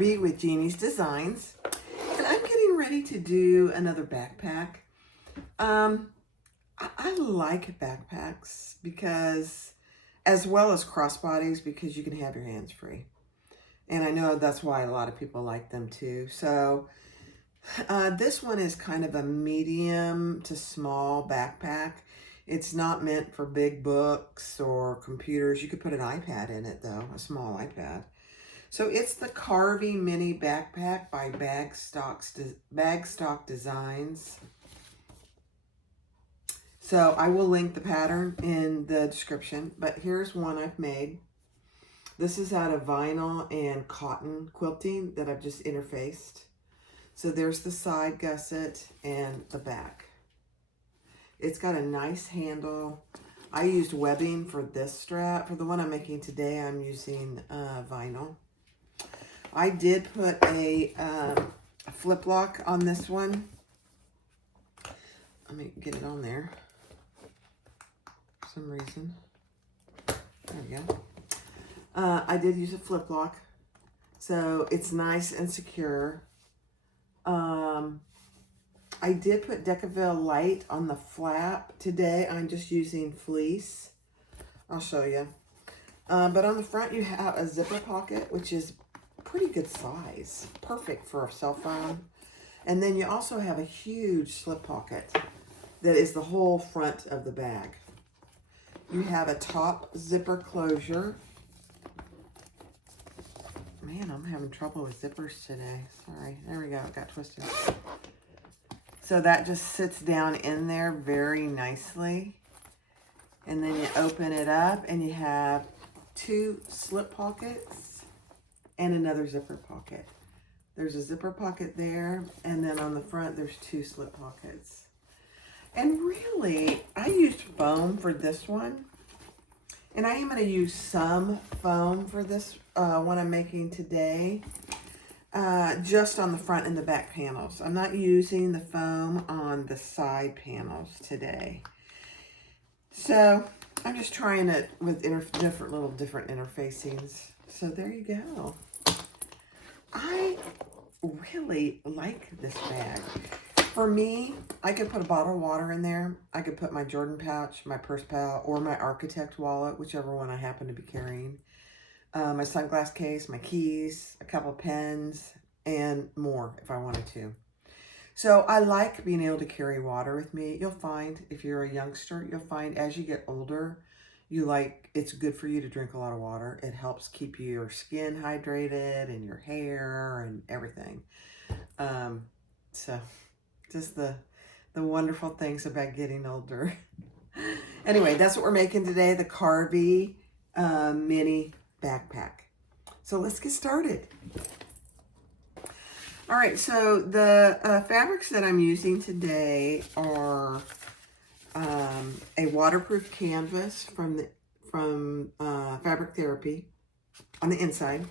Karvi with Jeannie's Designs, and I'm getting ready to do another backpack. I like backpacks because, as well as crossbodies, because you can have your hands free. And I know that's why a lot of people like them too. So this one is kind of a medium to small backpack. It's not meant for big books or computers. You could put an iPad in it though, a small iPad. So it's the Karvi Mini Backpack by Bagstock Designs. So I will link the pattern in the description, but here's one I've made. This is out of vinyl and cotton quilting that I've just interfaced. So there's the side gusset and the back. It's got a nice handle. I used webbing for this strap. For the one I'm making today, I'm using vinyl. I did put a flip lock on this one. Let me get it on there for some reason. There we go. I did use a flip lock, so it's nice and secure. I did put Decaville light on the flap. Today I'm just using fleece. I'll show you. But on the front you have a zipper pocket, which is pretty good size. Perfect for a cell phone. And then you also have a huge slip pocket that is the whole front of the bag. You have a top zipper closure. Man, I'm having trouble with zippers today. Sorry. There we go. It got twisted. So that just sits down in there very nicely. And then you open it up and you have two slip pockets and another zipper pocket. There's a zipper pocket there, and then on the front there's two slip pockets. And really, I used foam for this one. And I am going to use some foam for this one I'm making today, just on the front and the back panels. I'm not using the foam on the side panels today. So I'm just trying it with different interfacings. So there you go. I really like this bag. For me, I could put a bottle of water in there. I could put my Jordan pouch, my purse pal, or my architect wallet, whichever one I happen to be carrying. My sunglass case, my keys, a couple pens, and more if I wanted to. So I like being able to carry water with me. You'll find, if you're a youngster, you'll find as you get older, it's good for you to drink a lot of water. It helps keep your skin hydrated and your hair and everything. So just the wonderful things about getting older. Anyway, that's what we're making today, the Karvi Mini Backpack. So let's get started. All right, so the fabrics that I'm using today are a waterproof canvas from Fabric Therapy on the inside.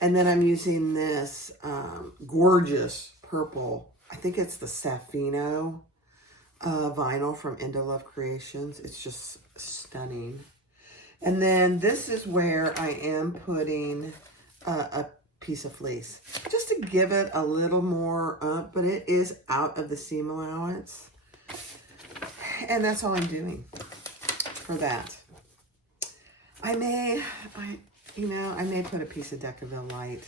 And then I'm using this gorgeous purple, I think it's the Safino vinyl from Indolove Creations. It's just stunning. And then this is where I am putting a piece of fleece, just to give it a little more up, but it is out of the seam allowance. And that's all I'm doing for that. I may put a piece of Decaville light.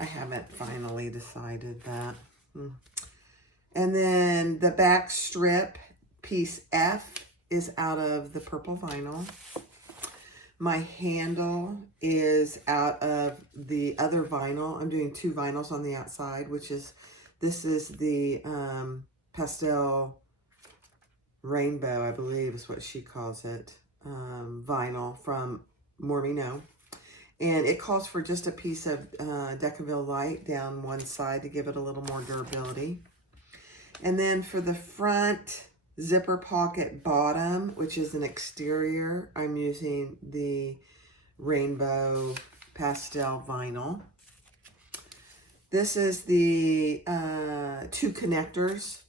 I haven't finally decided that. And then the back strip, piece F, is out of the purple vinyl. My handle is out of the other vinyl. I'm doing two vinyls on the outside, this is the pastel rainbow, I believe is what she calls it, vinyl from Mormino. And it calls for just a piece of Decaville light down one side to give it a little more durability. And then for the front zipper pocket bottom, which is an exterior, I'm using the rainbow pastel vinyl. This is the two connectors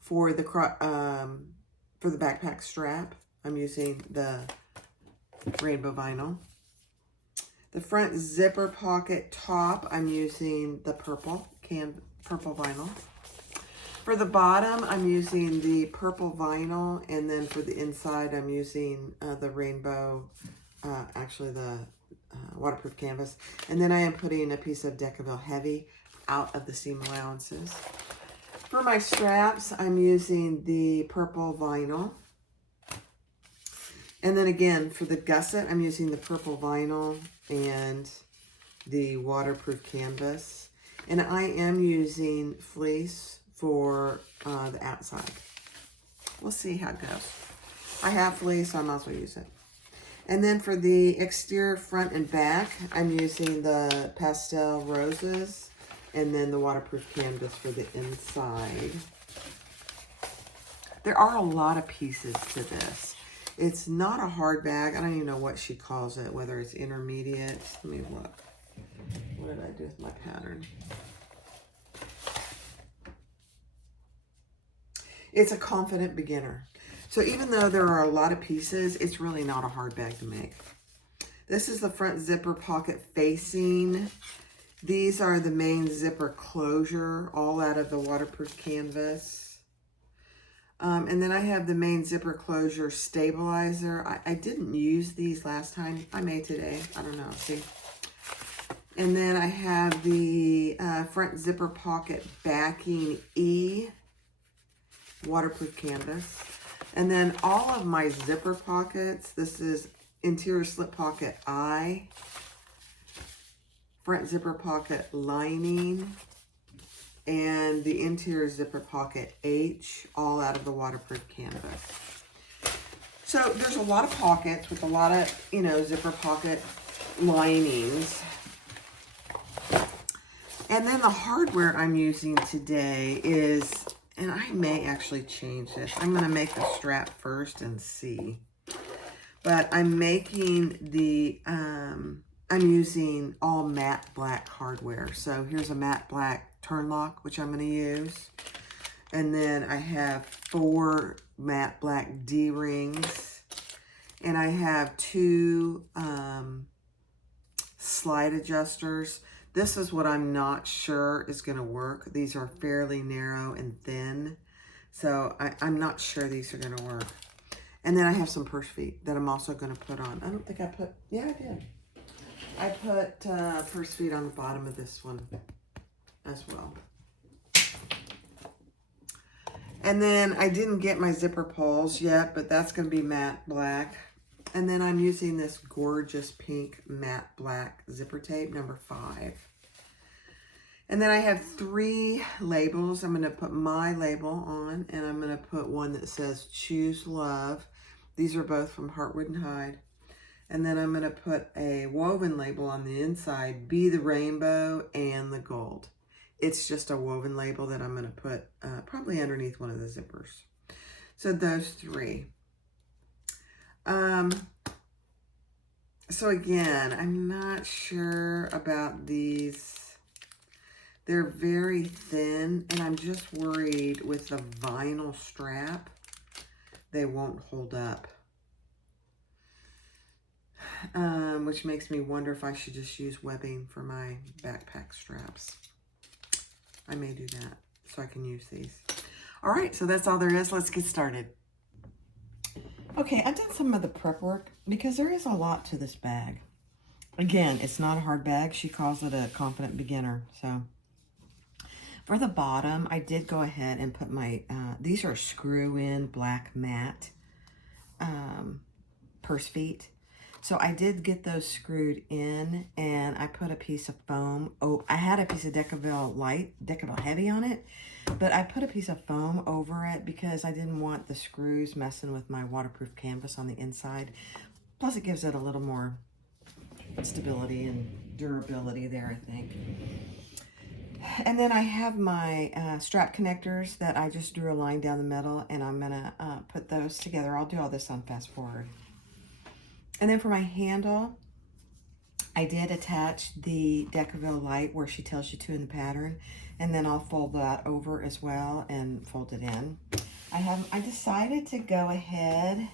for the backpack strap. I'm using the rainbow vinyl. The front zipper pocket top, I'm using the purple vinyl. For the bottom, I'm using the purple vinyl, and then for the inside, I'm using the rainbow, actually the waterproof canvas. And then I am putting a piece of Decaville Heavy out of the seam allowances. For my straps, I'm using the purple vinyl. And then again, for the gusset, I'm using the purple vinyl and the waterproof canvas. And I am using fleece for the outside. We'll see how it goes. I have fleece, so I might as well use it. And then for the exterior front and back, I'm using the pastel roses and then the waterproof canvas for the inside. There are a lot of pieces to this. It's not a hard bag. I don't even know what she calls it, whether it's intermediate. Let me look. What did I do with my pattern? It's a confident beginner. So even though there are a lot of pieces, it's really not a hard bag to make. This is the front zipper pocket facing. These are the main zipper closure, all out of the waterproof canvas. And then I have the main zipper closure stabilizer. I didn't use these last time. I may today. I don't know. See. And then I have the front zipper pocket backing E waterproof canvas. And then all of my zipper pockets, this is interior slip pocket I, front zipper pocket lining, and the interior zipper pocket H, all out of the waterproof canvas. So there's a lot of pockets with a lot of, you know, zipper pocket linings. And then the hardware I'm using today is, and I may actually change this. I'm going to make the strap first and see. But I'm making the, I'm using all matte black hardware. So here's a matte black turn lock, which I'm going to use. And then I have 4 matte black D-rings. And I have 2 slide adjusters. This is what I'm not sure is going to work. These are fairly narrow and thin. So I'm not sure these are going to work. And then I have some purse feet that I'm also going to put on. I don't think I put, yeah, I did. I put purse feet on the bottom of this one as well. And then I didn't get my zipper pulls yet, but that's going to be matte black. And then I'm using this gorgeous pink matte black zipper tape, number 5. And then I have 3 labels. I'm going to put my label on, and I'm going to put one that says Choose Love. These are both from Heartwood and Hyde. And then I'm going to put a woven label on the inside, Be the Rainbow and the Gold. It's just a woven label that I'm going to put probably underneath one of the zippers. So those 3. So again, I'm not sure about these. They're very thin, and I'm just worried with the vinyl strap, they won't hold up. Which makes me wonder if I should just use webbing for my backpack straps. I may do that so I can use these. All right, so that's all there is. Let's get started. Okay, I've done some of the prep work because there is a lot to this bag. Again, it's not a hard bag. She calls it a confident beginner. So for the bottom, I did go ahead and put my, these are screw-in black matte purse feet. So I did get those screwed in, and I put a piece of foam. Oh, I had a piece of Decaville Heavy on it, but I put a piece of foam over it because I didn't want the screws messing with my waterproof canvas on the inside. Plus it gives it a little more stability and durability there, I think. And then I have my strap connectors that I just drew a line down the middle, and I'm gonna put those together. I'll do all this on fast forward. And then for my handle, I did attach the Decaville light where she tells you to in the pattern, and then I'll fold that over as well and fold it in. I decided to go ahead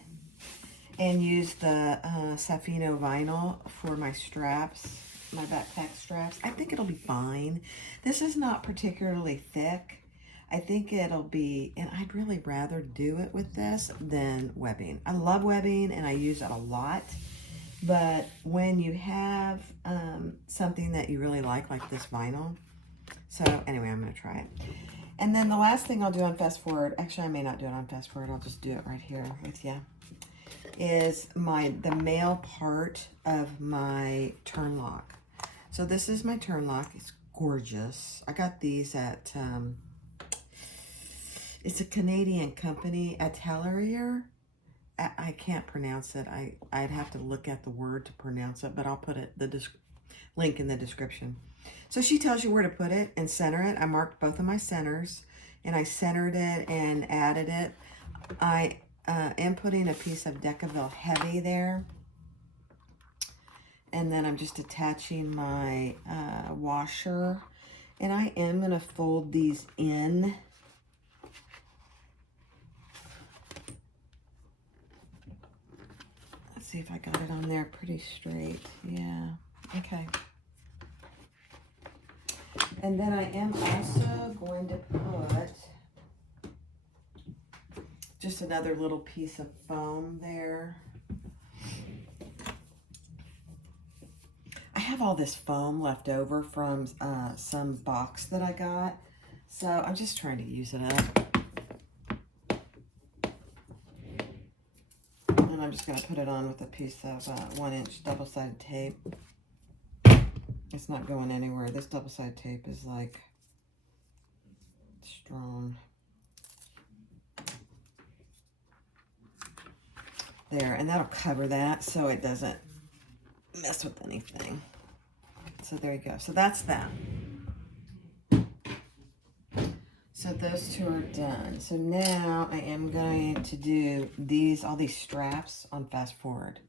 and use the Safino vinyl for my straps, my backpack straps. I think it'll be fine. This is not particularly thick. I think it'll be, and I'd really rather do it with this than webbing. I love webbing and I use it a lot, but when you have something that you really like this vinyl. So anyway, I'm gonna try it. And then the last thing I'll do on fast forward, actually I may not do it on fast forward, I'll just do it right here with you, is the male part of my turn lock. So this is my turn lock. It's gorgeous. I got these at, it's a Canadian company, Atelier. I can't pronounce it. I'd have to look at the word to pronounce it, but I'll put it, link in the description. So she tells you where to put it and center it. I marked both of my centers and I centered it and added it. I am putting a piece of Decaville Heavy there. And then I'm just attaching my washer. And I am going to fold these in. Let's see if I got it on there pretty straight. Yeah, okay. And then I am also going to put just another little piece of foam there. I have all this foam left over from some box that I got, so I'm just trying to use it up. And I'm just going to put it on with a piece of 1-inch double-sided tape. It's not going anywhere. This double-sided tape is like strong. There, and that'll cover that so it doesn't mess with anything. So there you go. So that's that. So those two are done. So now I am going to do all these straps on fast forward.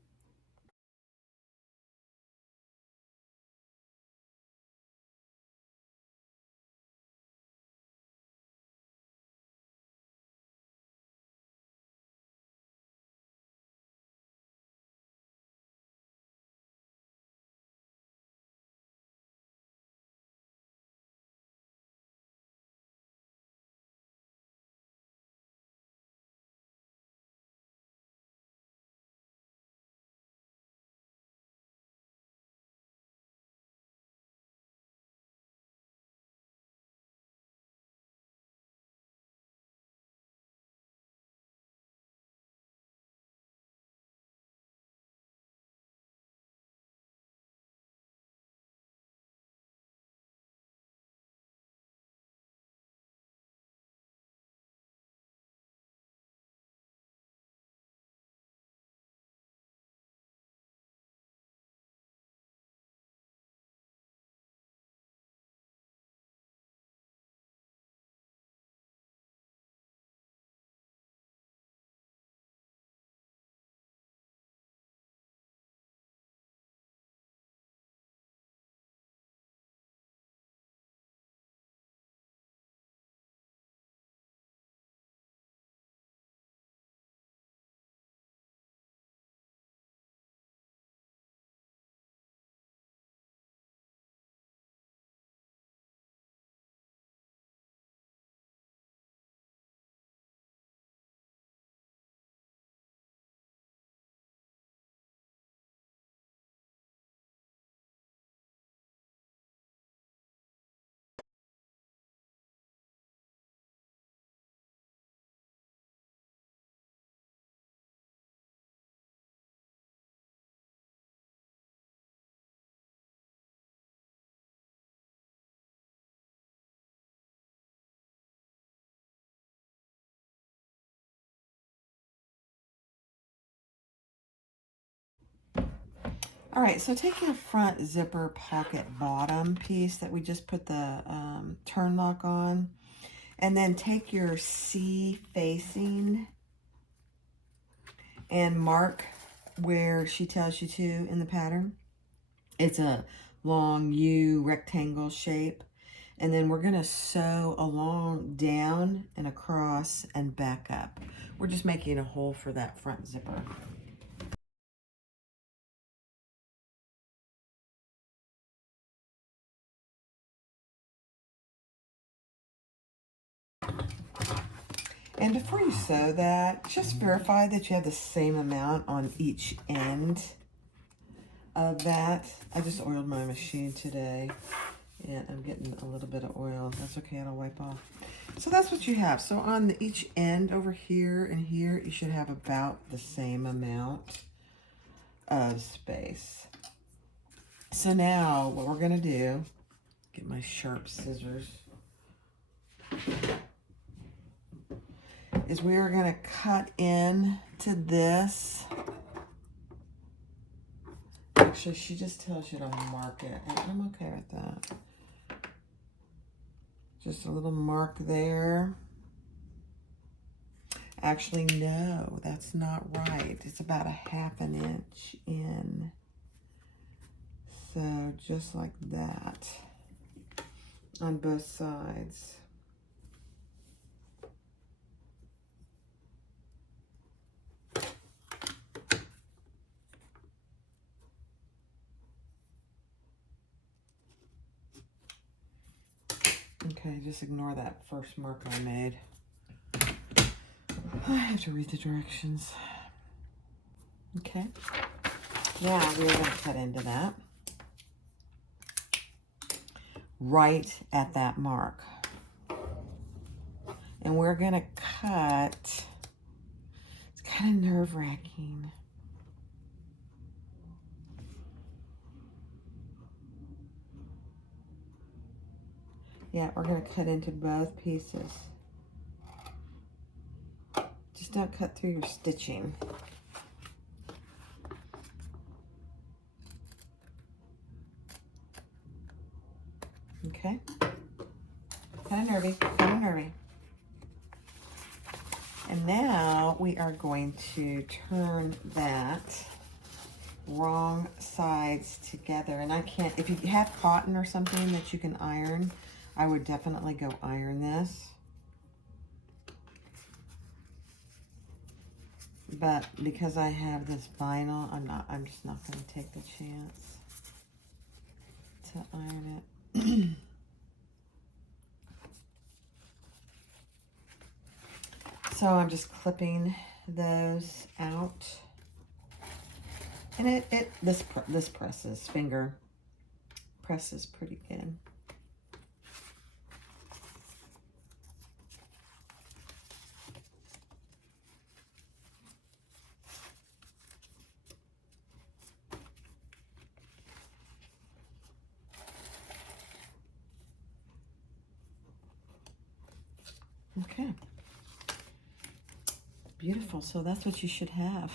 All right, so take your front zipper pocket bottom piece that we just put the turn lock on, and then take your C facing and mark where she tells you to in the pattern. It's a long U rectangle shape. And then we're gonna sew along down and across and back up. We're just making a hole for that front zipper. And before you sew that, just verify that you have the same amount on each end of that. I just oiled my machine today, and I'm getting a little bit of oil. That's okay, it'll wipe off. So that's what you have. So on each end over here and here, you should have about the same amount of space. So now what we're gonna do, get my sharp scissors, is we are gonna cut in to this. Actually, she just tells you to mark it, and I'm okay with that. Just a little mark there. Actually, no, that's not right. It's about a 1/2 inch in. So just like that on both sides. Okay, just ignore that first mark I made. I have to read the directions. Okay. Now we're going to cut into that. Right at that mark. And we're going to cut. It's kind of nerve-wracking. Yeah, we're going to cut into both pieces. Just don't cut through your stitching. Okay. Kind of nervy, kind of nervy. And now we are going to turn that wrong sides together. And I can't, if you have cotton or something that you can iron, I would definitely go iron this. But because I have this vinyl, I'm just not going to take the chance to iron it. So I'm just clipping those out. And this presses, finger presses pretty good. Okay. Beautiful. So that's what you should have.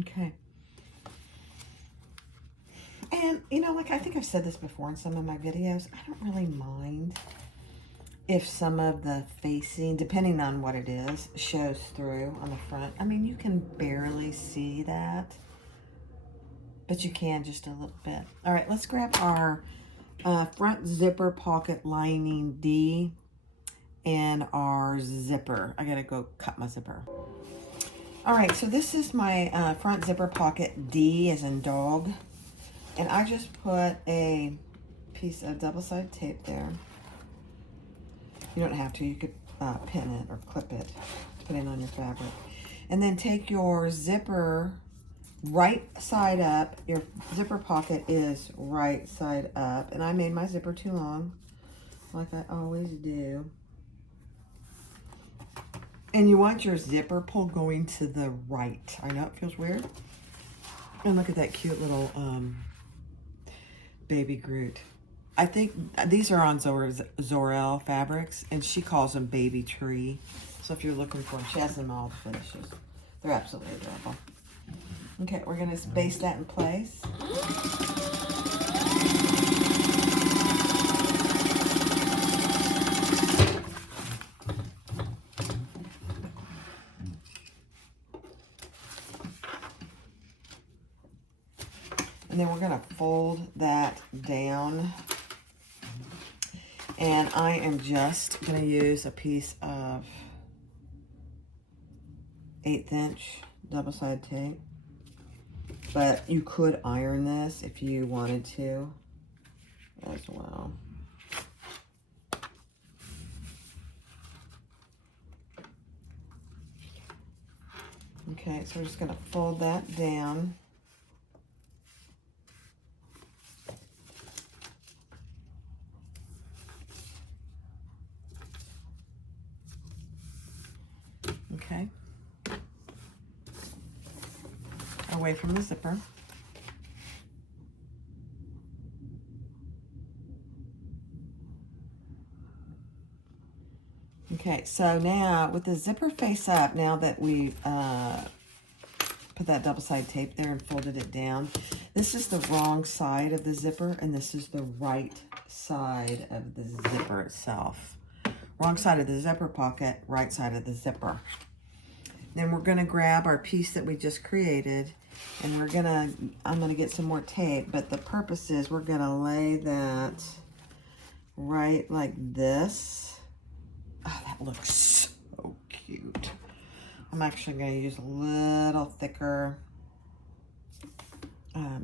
Okay. And, you know, like I think I've said this before in some of my videos, I don't really mind if some of the facing, depending on what it is, shows through on the front. I mean, you can barely see that, but you can just a little bit. All right, let's grab our front zipper pocket lining D and our zipper. I gotta go cut my zipper. All right, so this is my front zipper pocket D as in dog. And I just put a piece of double-sided tape there. You don't have to, you could pin it or clip it, depending on your fabric. And then take your zipper right side up. Your zipper pocket is right side up. And I made my zipper too long, like I always do. And you want your zipper pull going to the right. I know it feels weird. And look at that cute little baby Groot. I think these are on Zorel fabrics, and she calls them baby tree. So if you're looking for them, she has them all the finishes. They're absolutely adorable. Okay, we're going to space that in place. And then we're going to fold that down. And I am just going to use a piece of 1/8 inch double-sided tape. but you could iron this if you wanted to as well. Okay, so we're just going to fold that down. Okay. Away from the zipper. Okay, so now with the zipper face up, now that we've put that double side tape there and folded it down, this is the wrong side of the zipper and this is the right side of the zipper itself. Wrong side of the zipper pocket, right side of the zipper. Then we're gonna grab our piece that we just created and I'm gonna get some more tape, but the purpose is we're gonna lay that right like this. Oh, that looks so cute. I'm actually going to use a little thicker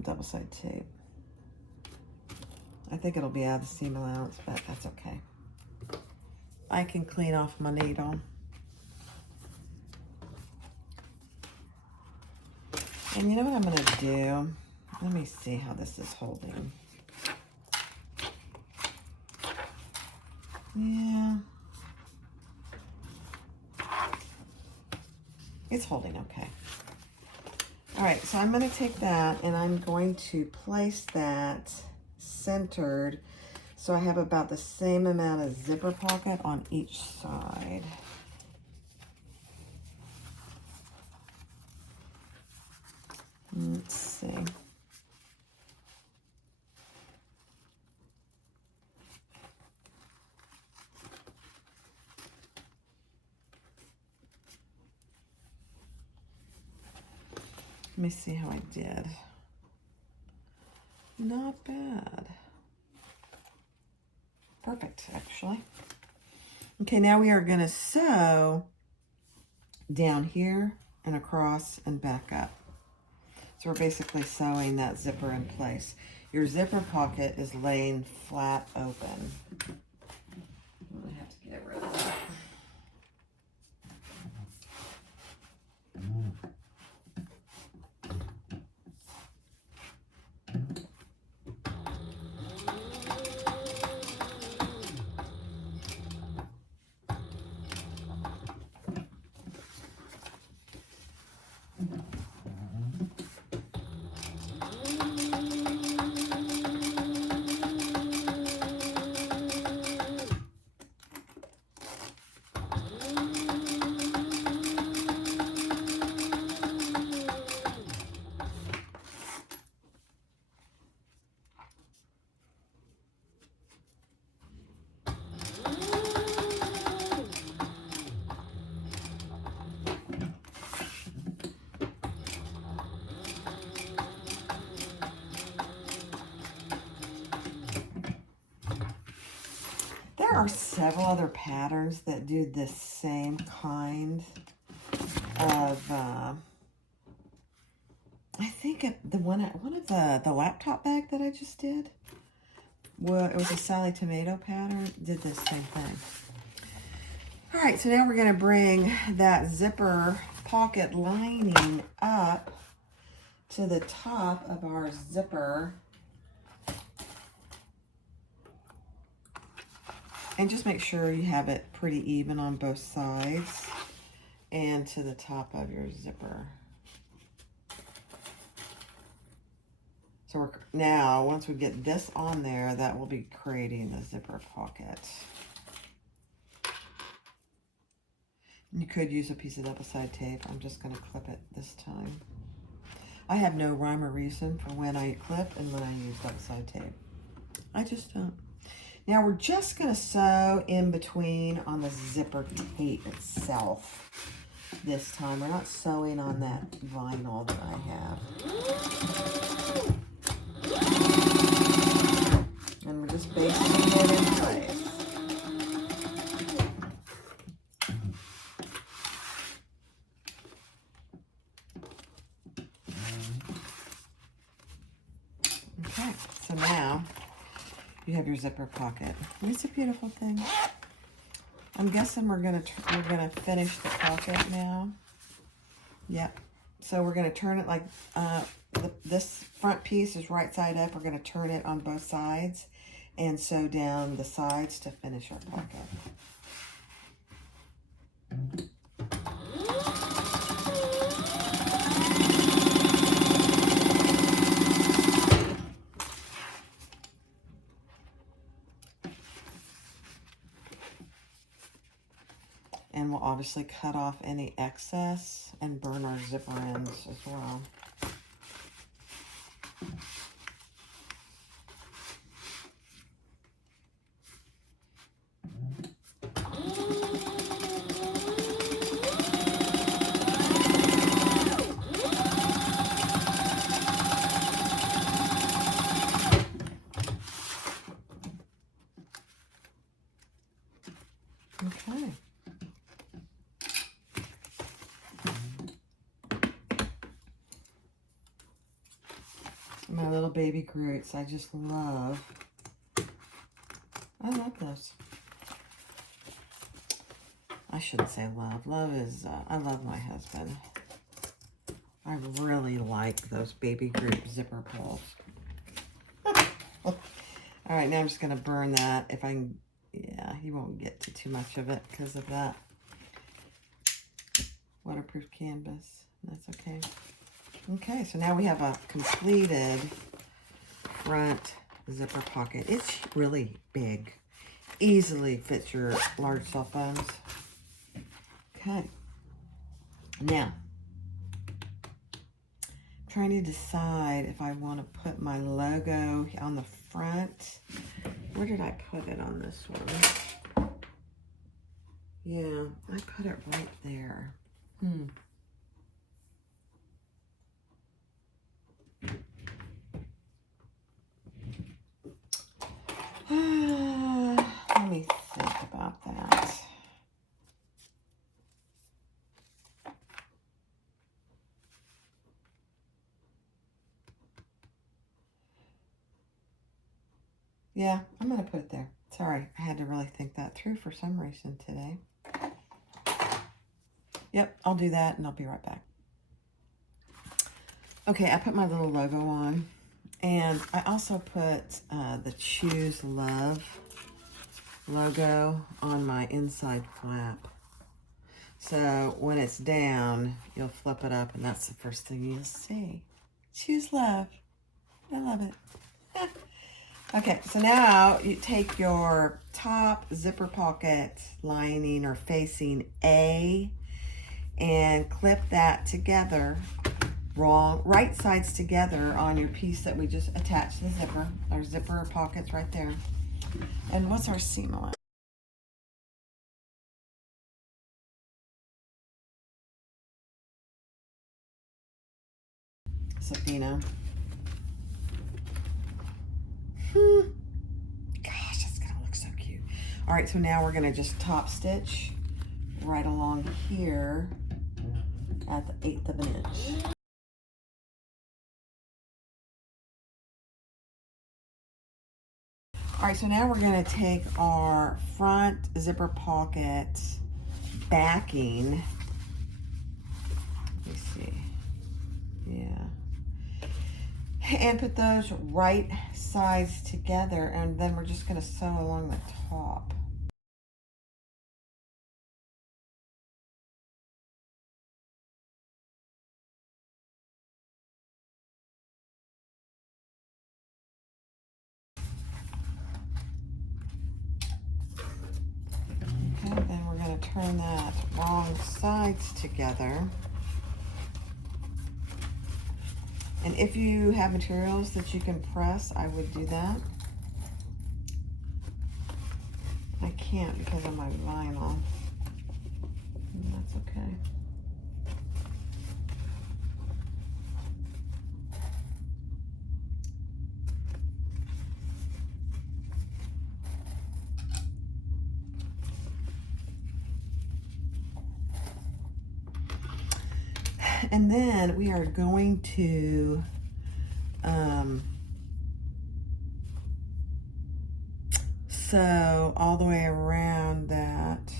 double-sided tape. I think it'll be out of the seam allowance, but that's okay. I can clean off my needle. And you know what I'm going to do? Let me see how this is holding. Yeah. It's holding okay. All right, so I'm going to take that and I'm going to place that centered so I have about the same amount of zipper pocket on each side. Let's see. Let me see how I did. Not bad. Perfect, actually. Okay, now we are going to sew down here and across and back up. So we're basically sewing that zipper in place. Your zipper pocket is laying flat open. I'm going to have to get rid of that. There are several other patterns that do this same kind of, I think one of the laptop bag that I just did, well, it was a Sally Tomato pattern, did this same thing. All right, so now we're going to bring that zipper pocket lining up to the top of our zipper. And just make sure you have it pretty even on both sides and to the top of your zipper. So now, once we get this on there, that will be creating the zipper pocket. You could use a piece of double-sided tape. I'm just going to clip it this time. I have no rhyme or reason for when I clip and when I use double-sided tape. I just don't. Now we're just going to sew in between on the zipper tape itself this time. We're not sewing on that vinyl that I have. And we're just basting it in place. Okay, so now you have your zipper pocket. It's a beautiful thing. I'm guessing we're gonna finish the pocket now. Yep. So we're gonna turn it like this front piece is right side up. We're gonna turn it on both sides and sew down the sides to finish our pocket. And we'll obviously cut off any excess and burn our zipper ends as well. Okay. My little baby Groots, I love those. I shouldn't say love. Love is, I love my husband. I really like those baby Groot zipper pulls. All right, now I'm just going to burn that. If I can, yeah, you won't get to too much of it because of that waterproof canvas. That's okay. Okay, so now we have a completed front zipper pocket. It's really big. Easily fits your large cell phones. Okay. Now, I'm trying to decide if I want to put my logo on the front. Where did I put it on this one? Yeah, I put it right there. Let me think about that. Yeah, I'm going to put it there. Sorry, I had to really think that through for some reason today. Yep, I'll do that and I'll be right back. Okay, I put my little logo on. And I also put the Choose Love logo on my inside flap. So when it's down, you'll flip it up and that's the first thing you'll see. Choose Love. I love it. Okay, so now you take your top zipper pocket lining or facing A and clip that together, right sides together on your piece that we just attached to the zipper. Our zipper pocket's right there. And what's our seam allowance? Safina. Gosh, that's gonna look so cute. All right, so now we're gonna just top stitch right along here at the 1/8 of an inch. All right, so now we're gonna take our front zipper pocket backing. Let me see. Yeah. And put those right sides together, and then we're just gonna sew along the top. Okay, then we're gonna turn that wrong sides together. And if you have materials that you can press, I would do that. I can't because of my vinyl. And that's okay. And then we are going to sew all the way around that.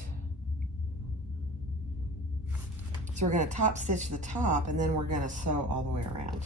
So we're going to top stitch the top, and then we're going to sew all the way around.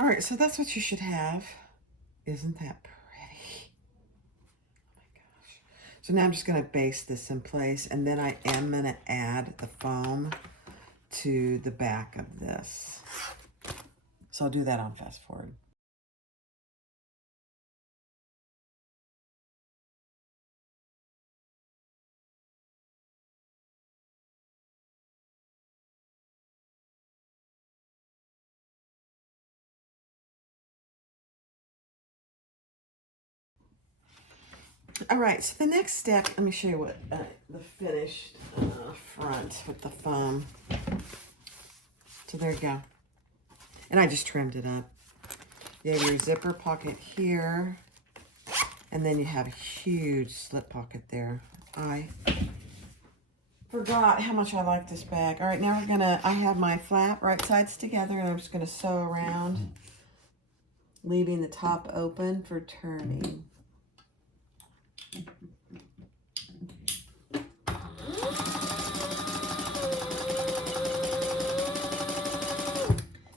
All right, so that's what you should have. Isn't that pretty? Oh my gosh. So now I'm just going to base this in place, and then I am going to add the foam to the back of this. So I'll do that on fast forward. All right, so the next step, let me show you what the finished front with the foam. So there you go. And I just trimmed it up. You have your zipper pocket here, and then you have a huge slip pocket there. I forgot how much I like this bag. All right, now we're gonna, I have my flap right sides together, and I'm just gonna sew around, leaving the top open for turning.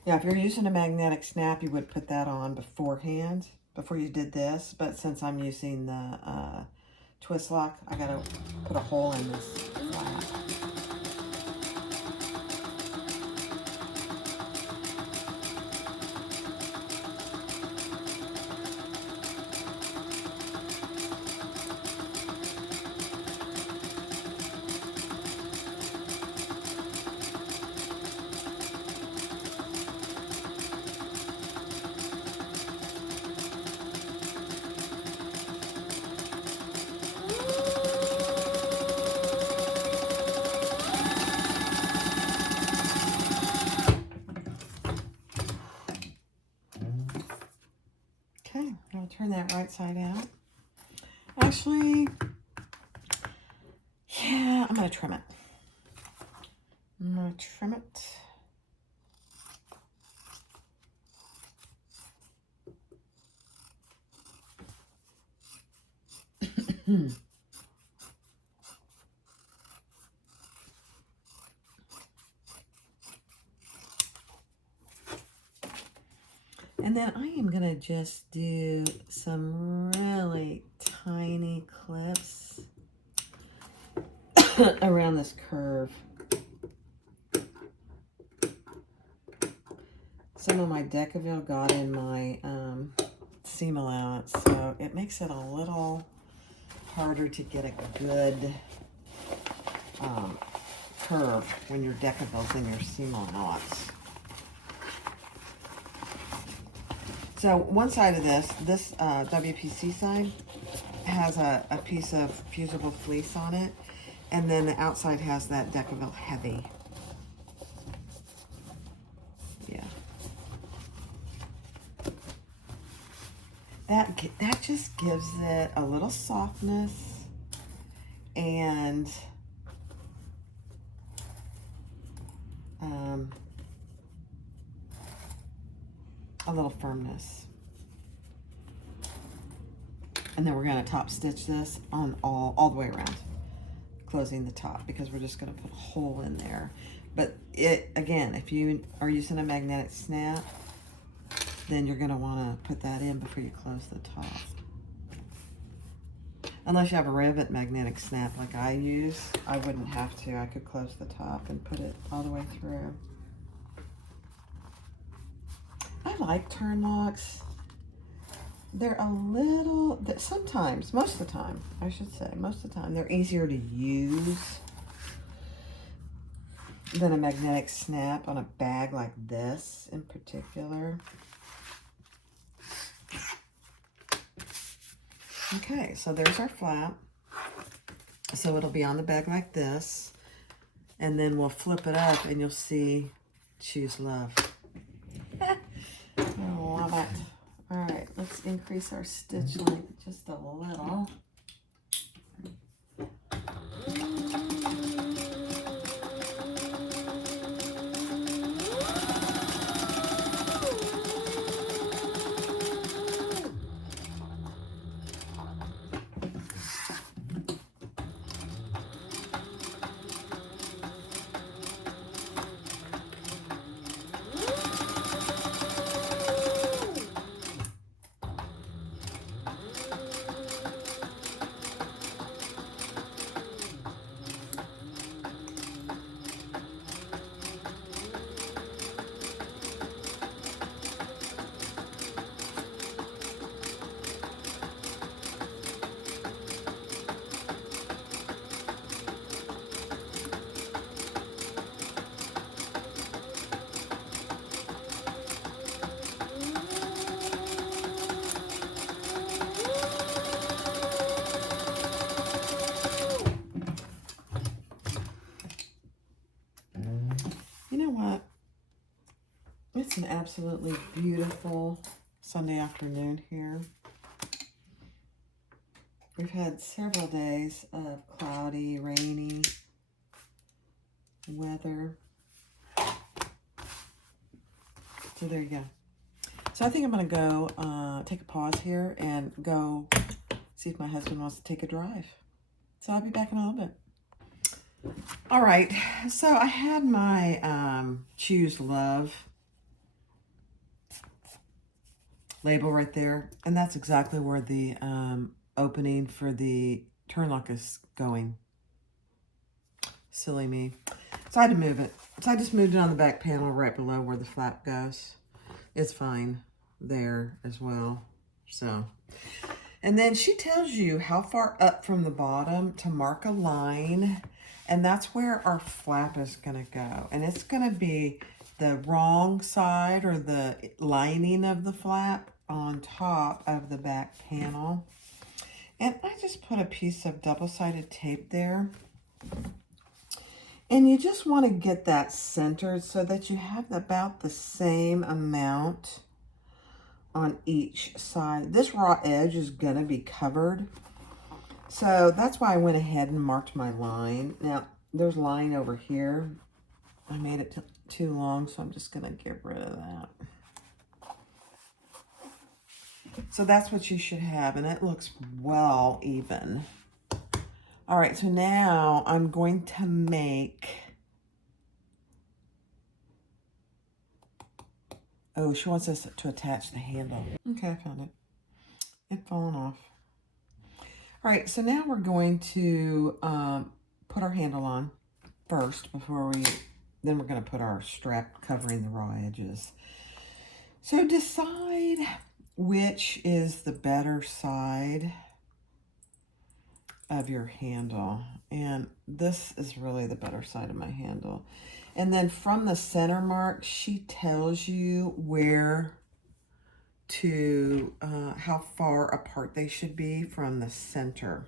Yeah, if you're using a magnetic snap, you would put that on beforehand, before you did this. But since I'm using the twist lock, I gotta put a hole in this flap. Okay, I'll turn that right side out. Actually, yeah, I'm gonna trim it. I'm gonna trim it. And then I am gonna just do some really tiny clips around this curve. Some of my Decaville got in my seam allowance, so it makes it a little harder to get a good curve when your Decaville's in your seam allowance. So one side of this WPC side has a piece of fusible fleece on it, and then the outside has that Decaville heavy. Yeah. That just gives it a little softness and a little firmness. And then we're going to top stitch this on all the way around, closing the top, because we're just going to put a hole in there. But it, again, if you are using a magnetic snap, then you're going to want to put that in before you close the top. Unless you have a rivet magnetic snap like I use, I wouldn't have to. I could close the top and put it all the way through. I like turn locks. they're a little, sometimes, most of the time, I should say, most of the time, they're easier to use than a magnetic snap on a bag like this in particular. Okay, so there's our flap. So it'll be on the bag like this. And then we'll flip it up and you'll see Choose Love. I love it. All right, let's increase our stitch length just a little. You know what? It's an absolutely beautiful Sunday afternoon here. We've had several days of cloudy, rainy weather. So there you go. So I think I'm going to go take a pause here and go see if my husband wants to take a drive. So I'll be back in a little bit. All right, so I had my Choose Love label right there, and that's exactly where the opening for the turn lock is going. Silly me. So I had to move it. So I just moved it on the back panel right below where the flap goes. It's fine there as well. So, and then she tells you how far up from the bottom to mark a line. And that's where our flap is going to go. And it's going to be the wrong side or the lining of the flap on top of the back panel. And I just put a piece of double-sided tape there. And you just want to get that centered so that you have about the same amount on each side. This raw edge is going to be covered. So that's why I went ahead and marked my line. Now, there's line over here. I made it too long, so I'm just going to get rid of that. So that's what you should have, and it looks well even. All right, so now I'm going to make... Oh, she wants us to attach the handle. Okay, I found it. It's fallen off. All right, so now we're going to put our handle on first then we're going to put our strap covering the raw edges. So decide which is the better side of your handle. And this is really the better side of my handle. And then from the center mark, she tells you where to, how far apart they should be from the center.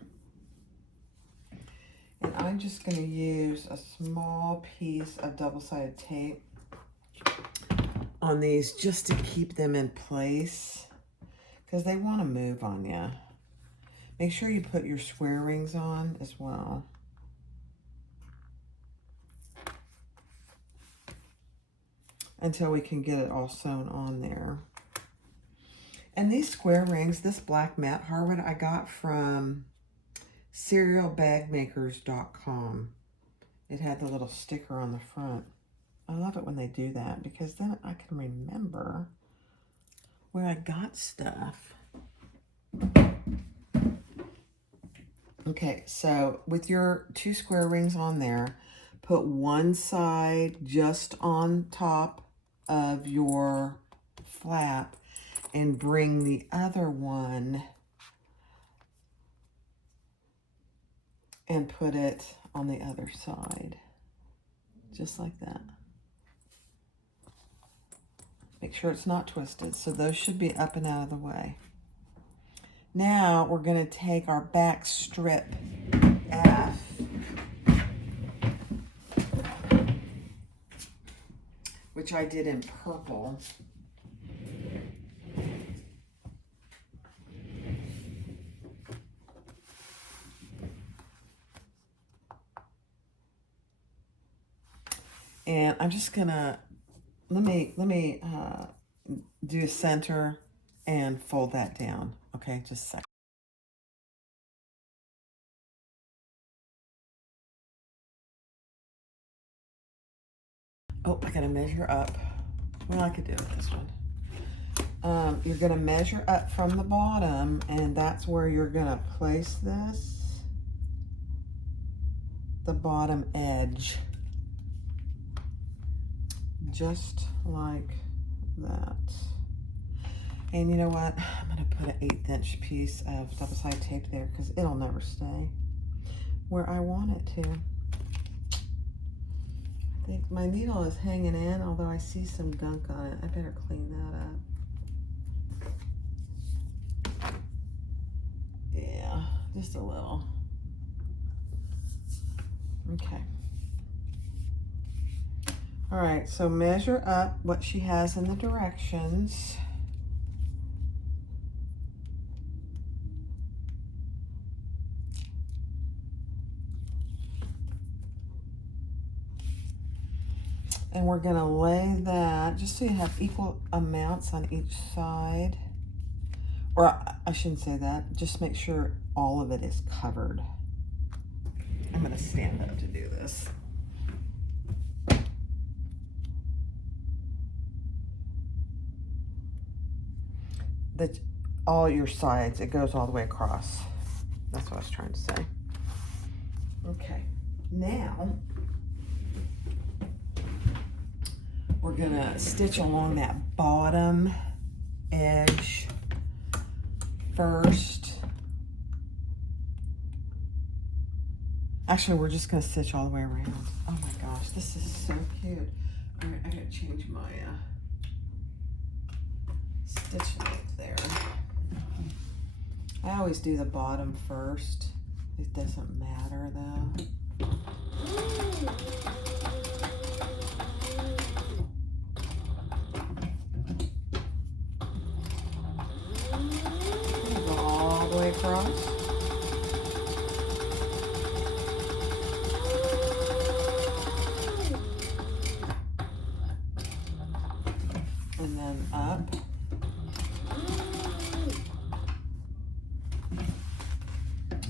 And I'm just going to use a small piece of double-sided tape on these just to keep them in place because they want to move on you. Make sure you put your square rings on as well. Until we can get it all sewn on there. And these square rings, this black matte hardwood I got from cerealbagmakers.com. It had the little sticker on the front. I love it when they do that because then I can remember where I got stuff. Okay, so with your 2 square rings on there, put one side just on top of your flap and bring the other one and put it on the other side, just like that. Make sure it's not twisted. So those should be up and out of the way. Now we're going to take our back strip F, which I did in purple. And I'm just gonna, let me do a center and fold that down. Okay, just a second. Oh, I gotta measure up. Well, I could do it this one. You're gonna measure up from the bottom, and that's where you're gonna place this, the bottom edge. Just like that. And you know what? I'm going to put an 1/8 inch piece of double-sided tape there because it'll never stay where I want it to. I think my needle is hanging in, although I see some gunk on it. I better clean that up. Yeah, just a little. Okay. All right, so measure up what she has in the directions. And we're gonna lay that, just so you have equal amounts on each side. Or I shouldn't say that, just make sure all of it is covered. I'm gonna stand up to do this. All your sides, it goes all the way across. That's what I was trying to say. Okay, now we're gonna stitch along that bottom edge first. Actually, we're just gonna stitch all the way around. Oh my gosh, this is so cute. All right, I gotta change my stitch length there. I always do the bottom first. It doesn't matter though. Go all the way across. And then up.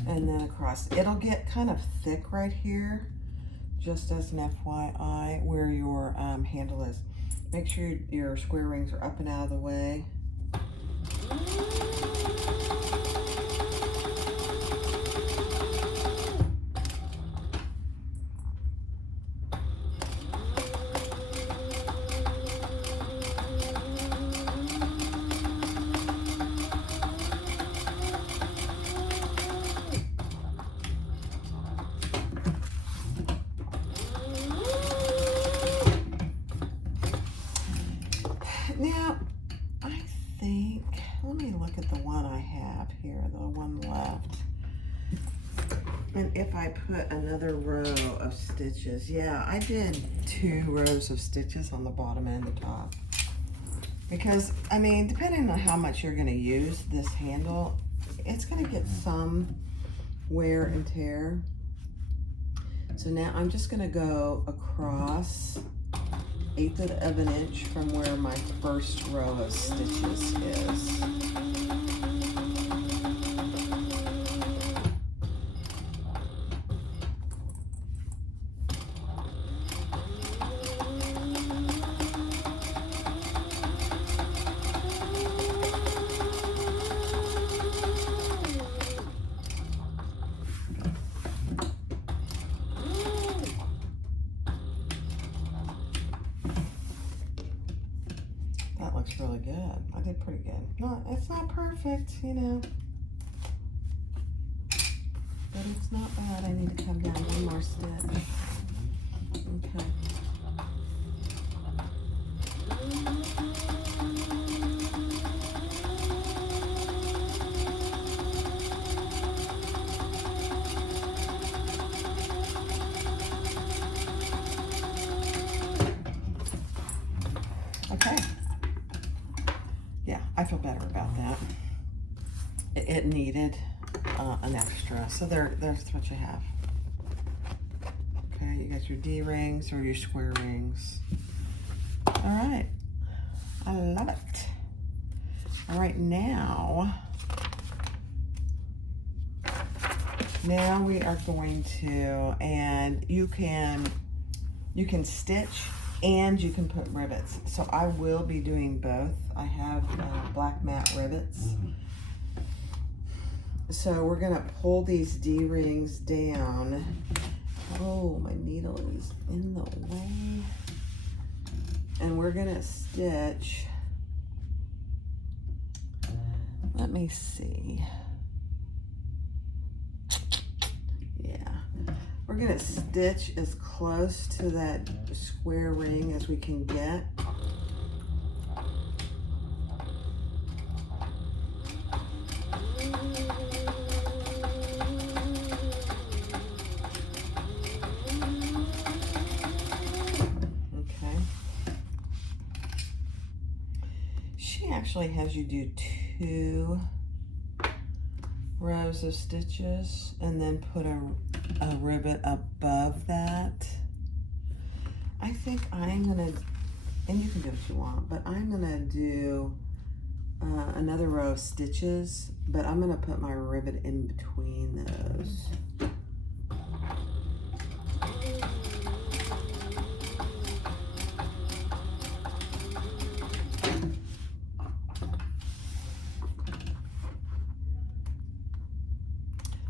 And then across. It'll get kind of thick right here, just as an FYI, where your handle is. Make sure your square rings are up and out of the way. Now, I think, let me look at the one I have here, the one left. And if I put another row of stitches, yeah, I did 2 rows of stitches on the bottom and the top. Because, I mean, depending on how much you're gonna use this handle, it's gonna get some wear and tear. So now I'm just gonna go across 1/8 of an inch from where my first row of stitches is. That looks really really good. I did pretty good. It's not perfect, you know. But it's not bad. I need to come down one more stitch. Okay. Okay. Yeah, I feel better about that. It needed an extra. So there's what you have. Okay, you got your D rings or your square rings. All right, I love it. All right, now we are going to, and you can stitch and you can put rivets. So I will be doing both. I have black matte rivets. So we're gonna pull these D-rings down. Oh, my needle is in the way. And we're gonna stitch, let me see. Yeah, we're gonna stitch as close to that square ring as we can get. Actually has you do 2 rows of stitches and then put a rivet above that. I think I'm gonna, and you can do what you want, but I'm gonna do another row of stitches, but I'm gonna put my rivet in between those.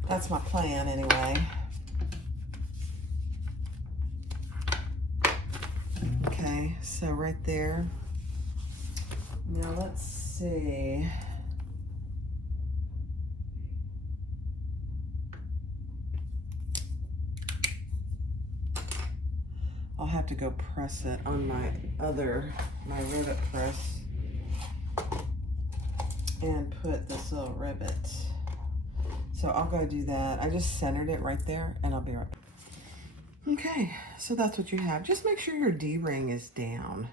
That's my plan anyway. Okay, so right there. Now let's see. I'll have to go press it on my rivet press and put this little rivet. So I'll go do that. I just centered it right there and I'll be right back. Okay, so that's what you have. Just make sure your D-ring is down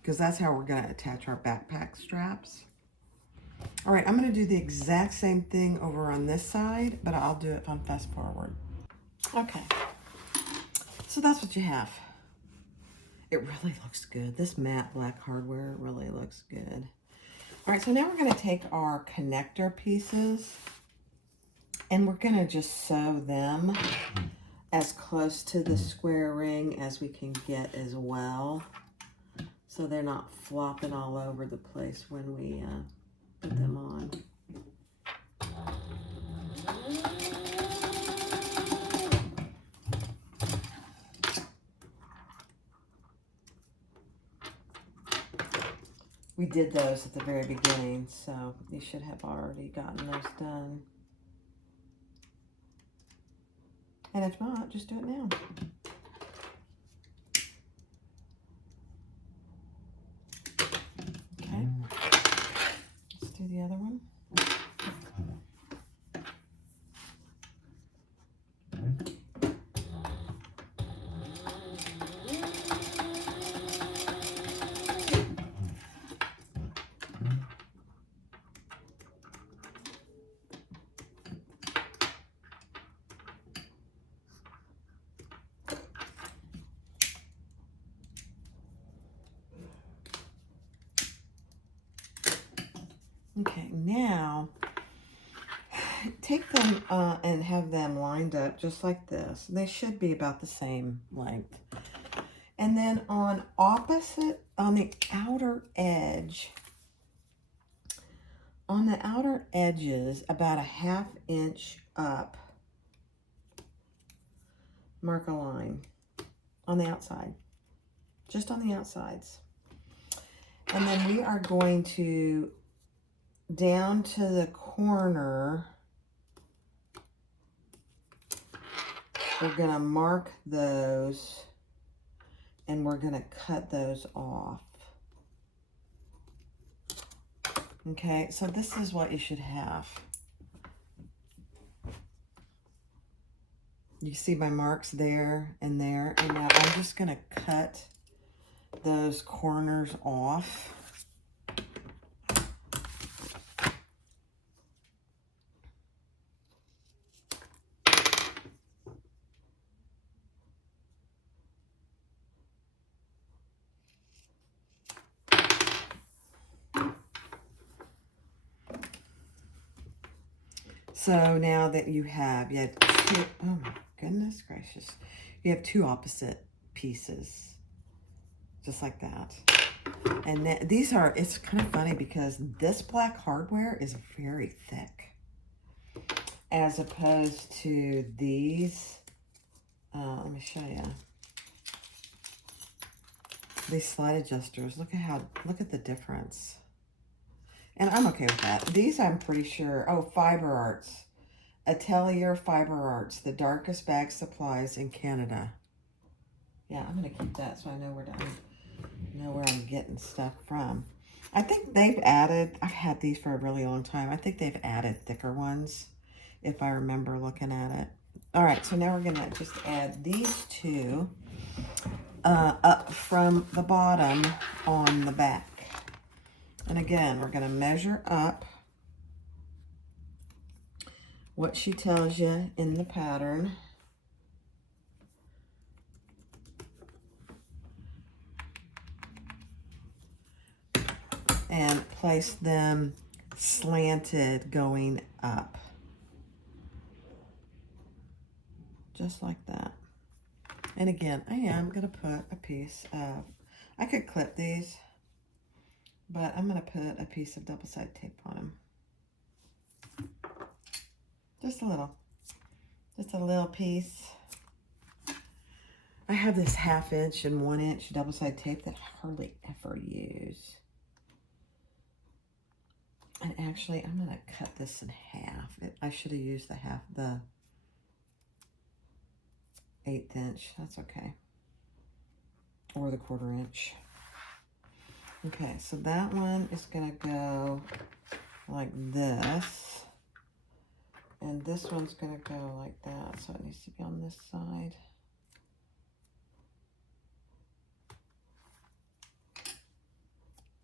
because that's how we're gonna attach our backpack straps. All right, I'm gonna do the exact same thing over on this side, but I'll do it on fast forward. Okay, so that's what you have. It really looks good. This matte black hardware really looks good. All right, so now we're gonna take our connector pieces and we're gonna just sew them as close to the square ring as we can get as well. So they're not flopping all over the place when we put them on. We did those at the very beginning, so you should have already gotten those done. And if not, just do it now. Okay, let's do the other one. Okay, now take them and have them lined up just like this. They should be about the same length. And then on the outer edge, on the outer edges, about a 1/2 inch up, mark a line on the outside, just on the outsides. And then we are going to, down to the corner, we're going to mark those and we're going to cut those off. Okay, so this is what you should have. You see my marks there and there, and now I'm just going to cut those corners off. So now that you have two, oh my goodness gracious, you have two opposite pieces, just like that. And then, these are, it's kind of funny because this black hardware is very thick as opposed to these, let me show you. These slide adjusters, look at the difference. And I'm okay with that. These I'm pretty sure, oh, Fiber Arts. Atelier Fiber Arts, the darkest bag supplies in Canada. Yeah, I'm gonna keep that so I know where I'm getting stuff from. I think they've added, I've had these for a really long time. I think they've added thicker ones, if I remember looking at it. All right, so now we're gonna just add these two up from the bottom on the back. And again, we're gonna measure up what she tells you in the pattern. And place them slanted going up. Just like that. And again, I am gonna put a piece of, I could clip these, but I'm gonna put a piece of double-sided tape on them. Just a little piece. I have this 1/2 inch and 1 inch double-sided tape that I hardly ever use. And actually, I'm gonna cut this in half. I should have used the 1/8 inch. That's okay. Or the 1/4 inch. Okay, so that one is gonna go like this. And this one's gonna go like that, so it needs to be on this side.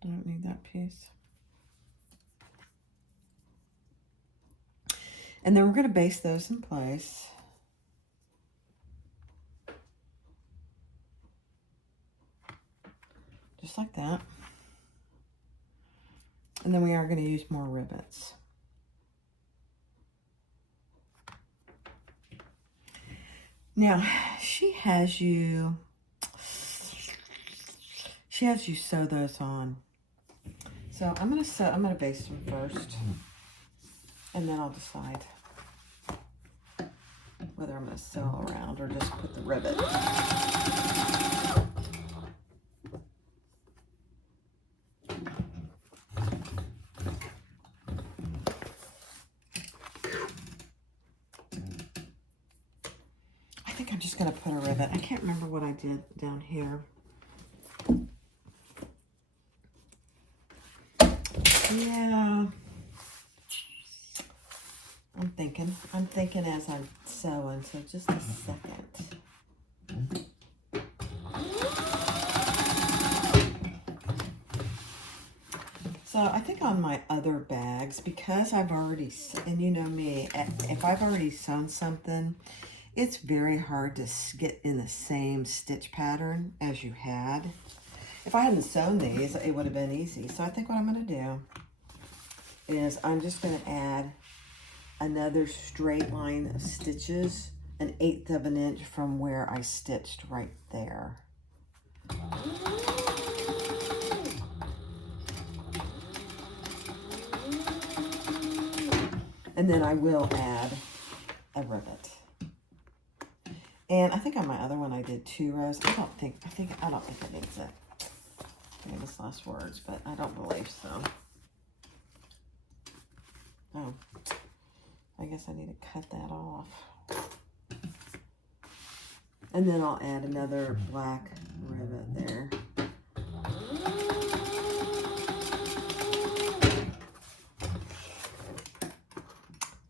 I don't need that piece. And then we're gonna base those in place. Just like that. And then we are gonna use more rivets. Now, she has you sew those on. So I'm gonna base them first, and then I'll decide whether I'm gonna sew around or just put the rivet. I think I'm just gonna put a rivet. I can't remember what I did down here. Yeah. I'm thinking as I'm sewing, so just a second. So I think on my other bags, because I've already, and you know me, if I've already sewn something, it's very hard to get in the same stitch pattern as you had. If I hadn't sewn these, it would have been easy. So I think what I'm going to do is I'm just going to add another straight line of stitches, 1/8 of an inch from where I stitched right there. And then I will add a rivet. And I think on my other one I did 2 rows. I don't think it needs it. famous last words, but I don't believe so. Oh, I guess I need to cut that off. And then I'll add another black rivet there.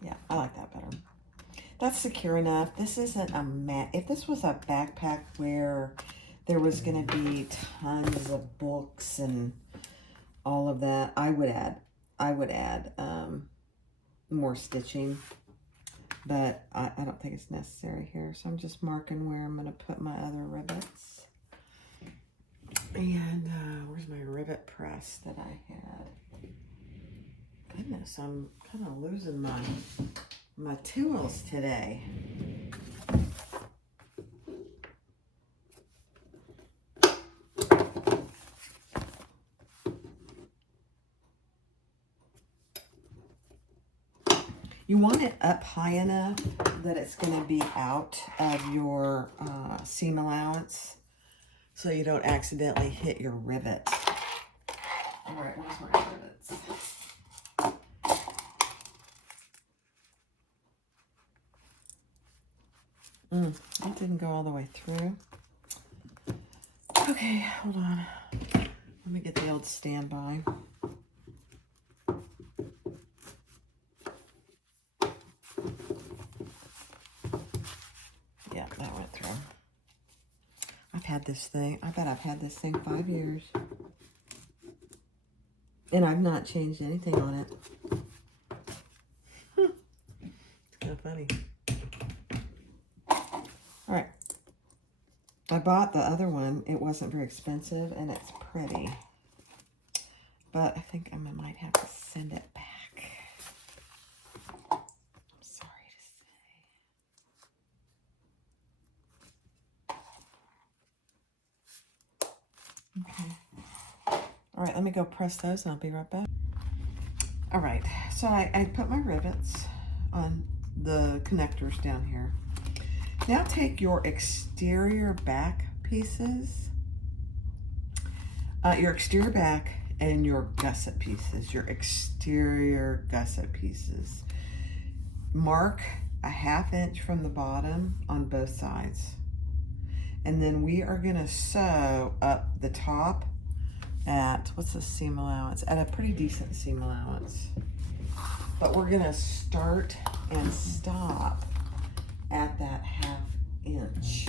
Yeah, I like that better. That's secure enough. This isn't a mat. If this was a backpack where there was going to be tons of books and all of that, I would add more stitching, but I don't think it's necessary here. So I'm just marking where I'm going to put my other rivets. And where's my rivet press that I had? Goodness, I'm kind of losing my tools today. You want it up high enough that it's going to be out of your seam allowance so you don't accidentally hit your rivets. All right, where's my rivets? It didn't go all the way through. Okay, hold on. Let me get the old standby. Yeah, that went through. I've had this thing. I bet I've had this thing 5 years. And I've not changed anything on it. It's kind of funny. All right. I bought the other one. It wasn't very expensive, and it's pretty. But I think I might have to send it back. I'm sorry to say. Okay. All right, let me go press those, and I'll be right back. All right, so I put my rivets on the connectors down here. Now take your exterior back pieces, your exterior back and your gusset pieces, your exterior gusset pieces. Mark a 1/2 inch from the bottom on both sides. And then we are gonna sew up the top at, what's the seam allowance? At a pretty decent seam allowance. But we're gonna start and stop at that 1/2 inch.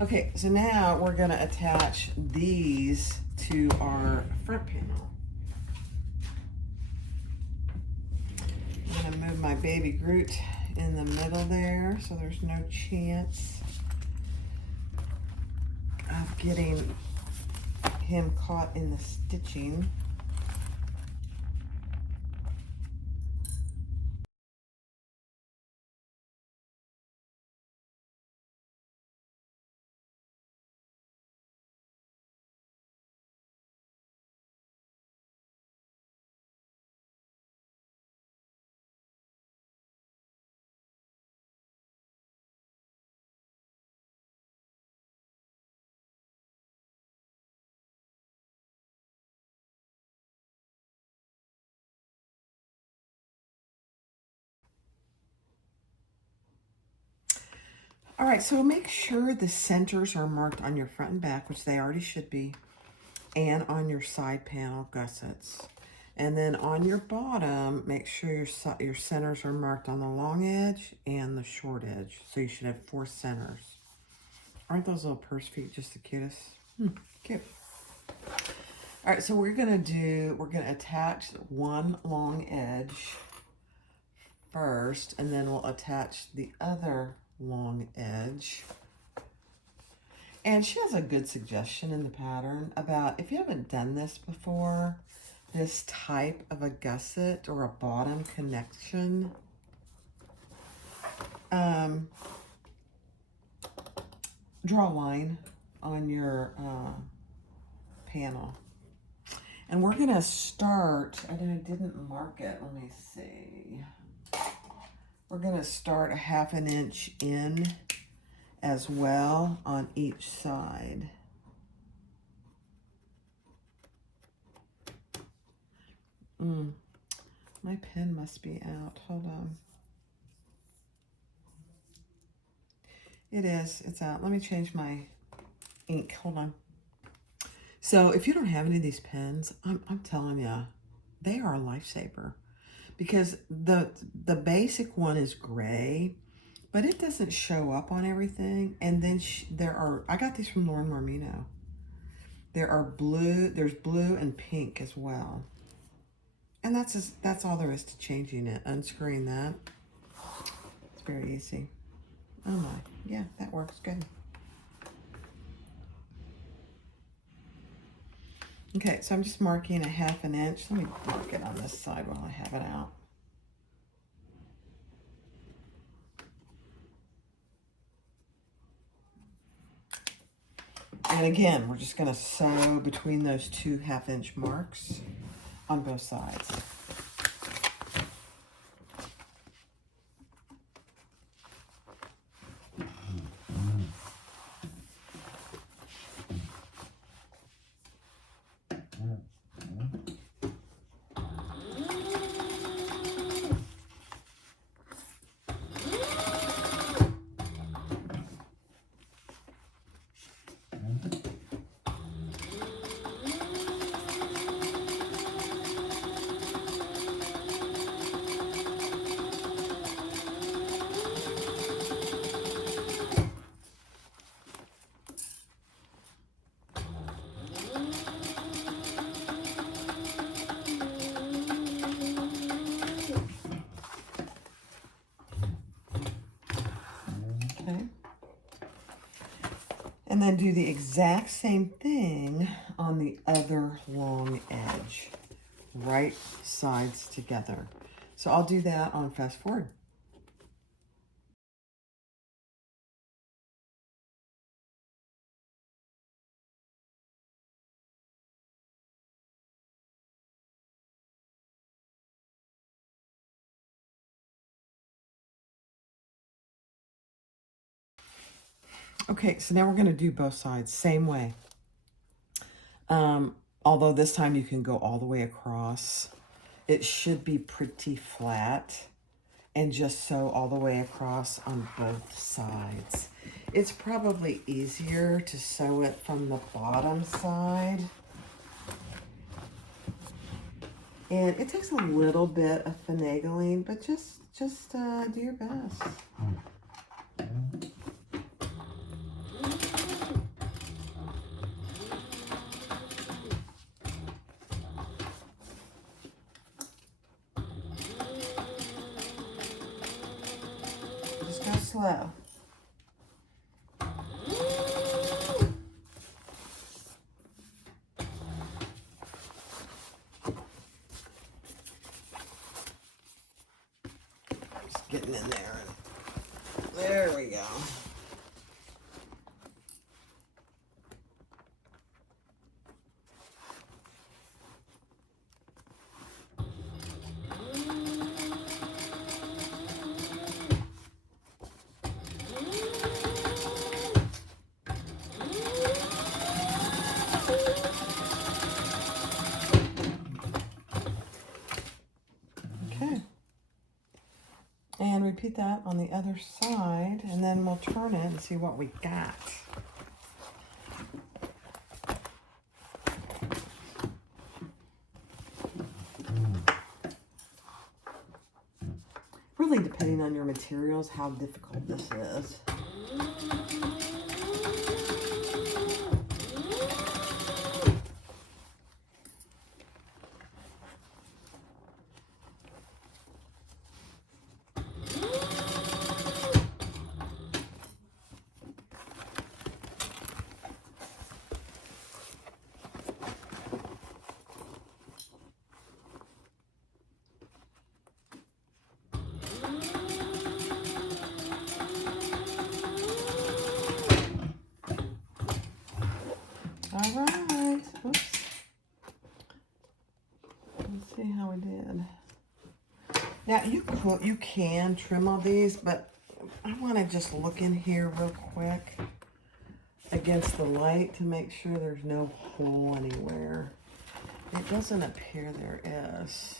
Okay, so now we're gonna attach these to our front panel. I'm gonna move my baby Groot in the middle there so there's no chance of getting him caught in the stitching. All right, so make sure the centers are marked on your front and back, which they already should be, and on your side panel gussets. And then on your bottom, make sure your centers are marked on the long edge and the short edge. So you should have 4 centers. Aren't those little purse feet just the cutest? Cute. All right, so we're gonna attach one long edge first, and then we'll attach the other long edge. And she has a good suggestion in the pattern about, if you haven't done this before, this type of a gusset or a bottom connection, draw a line on your panel. And we're gonna start, I didn't mark it, let me see. We're gonna start a 1/2 inch in as well on each side. My pen must be out, hold on. It is, it's out. Let me change my ink, hold on. So if you don't have any of these pens, I'm telling you, they are a lifesaver. Because the basic one is gray, but it doesn't show up on everything. And then I got these from Lauren Marmino. There's blue and pink as well. And that's all there is to changing it. Unscrewing that. It's very easy. Oh my, yeah, that works good. Okay, so I'm just marking a 1/2 inch. Let me mark it on this side while I have it out. And again, we're just gonna sew between those 2 1/2 inch marks on both sides. And then do the exact same thing on the other long edge, right sides together. So I'll do that on fast forward. Okay, so now we're going to do both sides, same way. Although this time you can go all the way across. It should be pretty flat, and just sew all the way across on both sides. It's probably easier to sew it from the bottom side. And it takes a little bit of finagling, but just do your best. Just go slow. Just getting in there. There we go. And repeat that on the other side, and then we'll turn it and see what we got. Really, depending on your materials, how difficult this is. All right. Oops. Let's see how we did. Now, you can trim all these, but I want to just look in here real quick against the light to make sure there's no hole anywhere. It doesn't appear there is.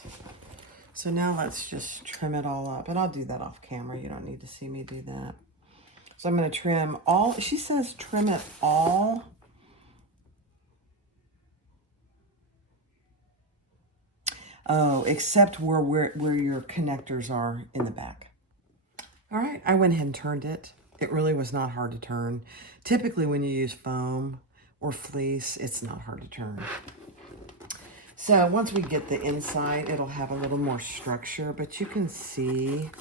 So now let's just trim it all up. And I'll do that off camera. You don't need to see me do that. So I'm going to trim all. She says trim it all. Oh, except where your connectors are in the back. All right, I went ahead and turned it. It really was not hard to turn. Typically when you use foam or fleece, it's not hard to turn. So once we get the inside, it'll have a little more structure, but you can see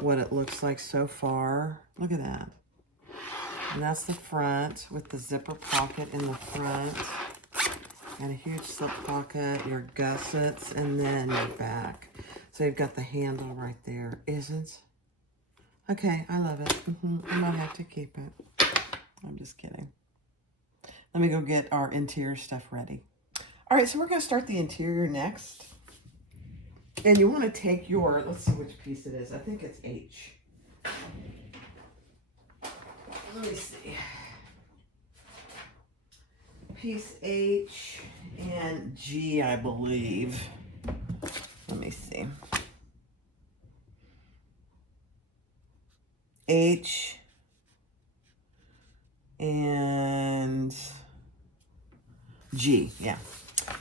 what it looks like so far. Look at that. And that's the front with the zipper pocket in the front. And a huge slip pocket, your gussets, and then your back. So you've got the handle right there. Isn't? Okay, I love it. I might have to keep it. I'm just kidding. Let me go get our interior stuff ready. All right, so we're going to start the interior next. And you want to take your, let's see which piece it is. I think it's H. Let me see. Piece H and G, I believe. Let me see. H and G, yeah.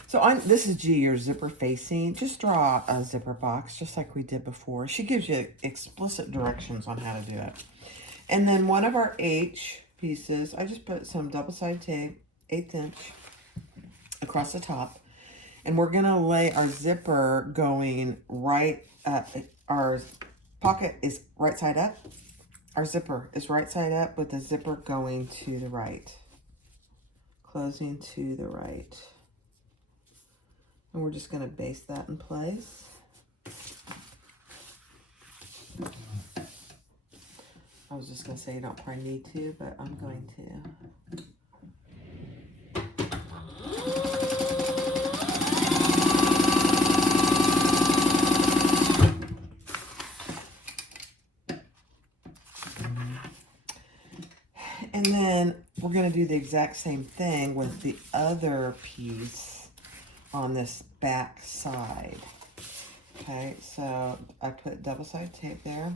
So this is G, your zipper facing. Just draw a zipper box just like we did before. She gives you explicit directions on how to do it. And then one of our H pieces, I just put some double-sided tape, 1/8 inch, across the top. And we're gonna lay our zipper going right up. Our pocket is right side up. Our zipper is right side up with the zipper going to the right. Closing to the right. And we're just gonna base that in place. I was just gonna say you don't probably need to, but I'm going to. And then we're going to do the exact same thing with the other piece on this back side. Okay, so I put double-sided tape there.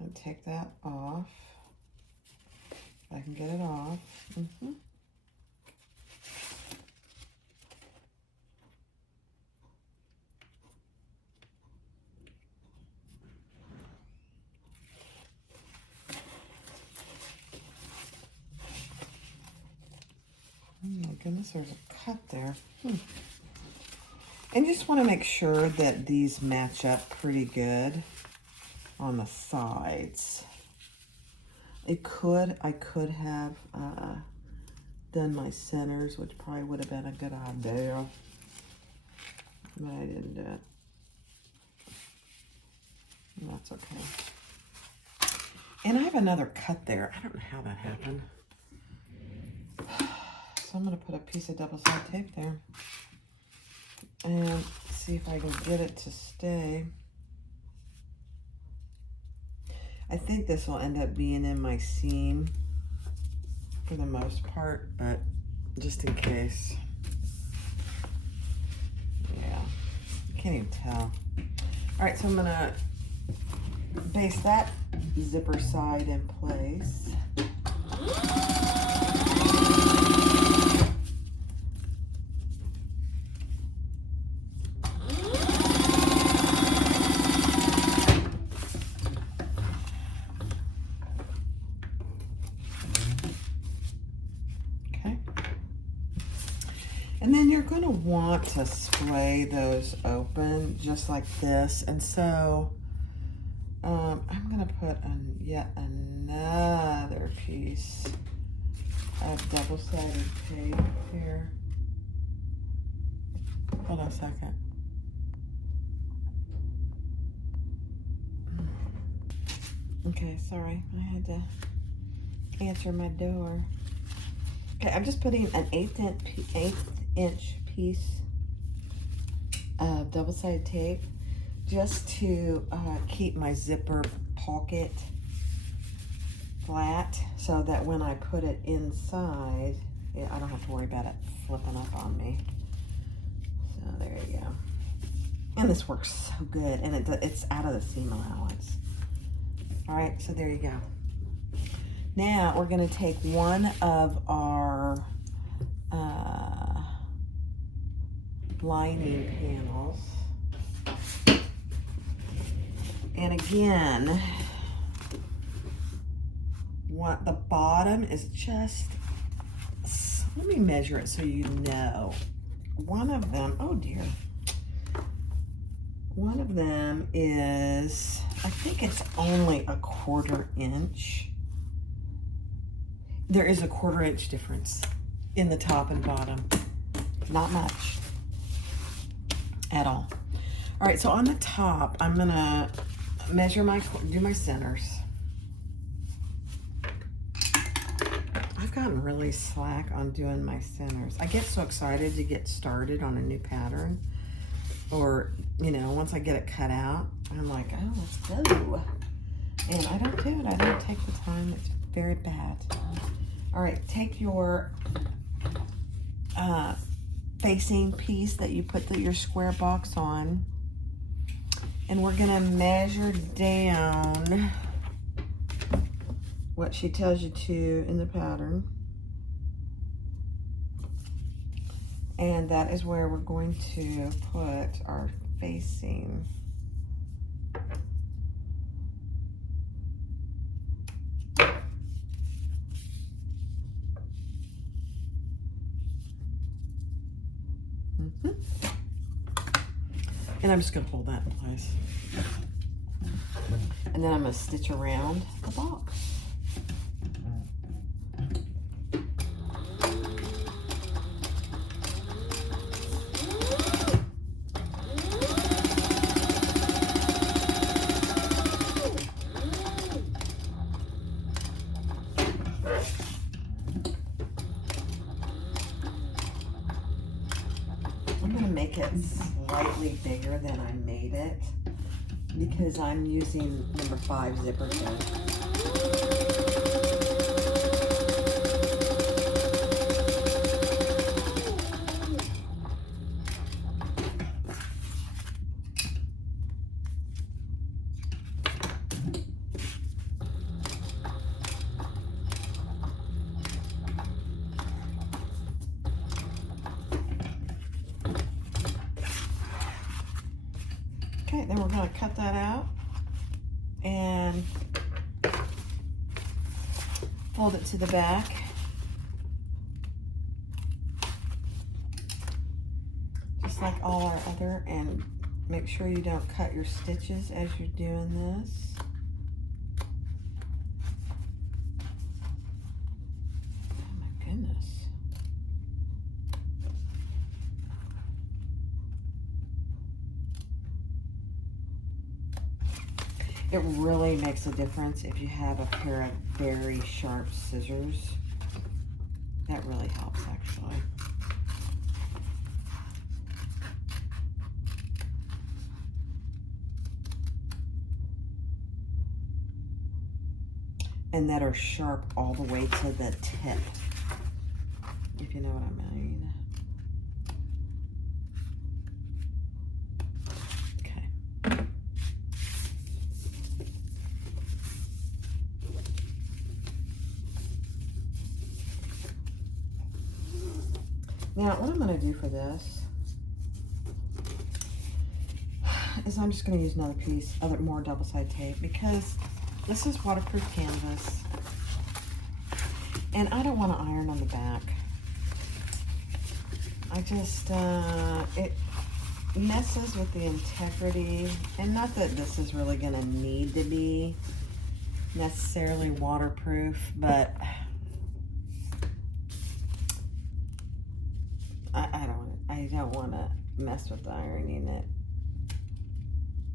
And take that off. If I can get it off. Oh my goodness, there's a cut there. And you just want to make sure that these match up pretty good on the sides. I could have done my centers, which probably would have been a good idea, but I didn't do it. And that's okay. And I have another cut there. I don't know how that happened. So I'm going to put a piece of double-sided tape there and see if I can get it to stay. I think this will end up being in my seam for the most part, but just in case. Yeah, I can't even tell. All right, so I'm going to base that zipper side in place. And then you're going to want to splay those open just like this. And so I'm going to put yet another piece of double-sided tape here. Hold on a second. Okay, sorry. I had to answer my door. Okay, I'm just putting an eighth inch piece of double-sided tape just to keep my zipper pocket flat so that when I put it inside, I don't have to worry about it flipping up on me. So there you go. And this works so good, and it's out of the seam allowance. All right, so there you go. Now we're going to take one of our lining panels, and again, what the bottom is just, let me measure it so you know. One of them, oh dear, one of them is, I think it's only a 1/4 inch. There is a 1/4 inch difference in the top and bottom. Not much at all. All right, so on the top, I'm gonna measure do my centers. I've gotten really slack on doing my centers. I get so excited to get started on a new pattern, or, you know, once I get it cut out, I'm like, oh, let's go. And I don't do it. I don't take the time. It's very bad. All right, take your facing piece that you put your square box on, and we're gonna measure down what she tells you to in the pattern. And that is where we're going to put our facing. And I'm just going to hold that in place. And then I'm going to stitch around the box. I'm going to make it slightly bigger than I made it because I'm using number 5 zipper tape. Okay, then we're going to cut that out and fold it to the back. Just like all our other, and make sure you don't cut your stitches as you're doing this. Oh my goodness. It really makes a difference if you have a pair of very sharp scissors. That really helps, actually. And that are sharp all the way to the tip, if you know what I mean. Now, what I'm going to do for this is I'm just going to use another piece, more double-sided tape, because this is waterproof canvas, and I don't want to iron on the back. I just, it messes with the integrity, and not that this is really going to need to be necessarily waterproof, but I don't want to mess with ironing it.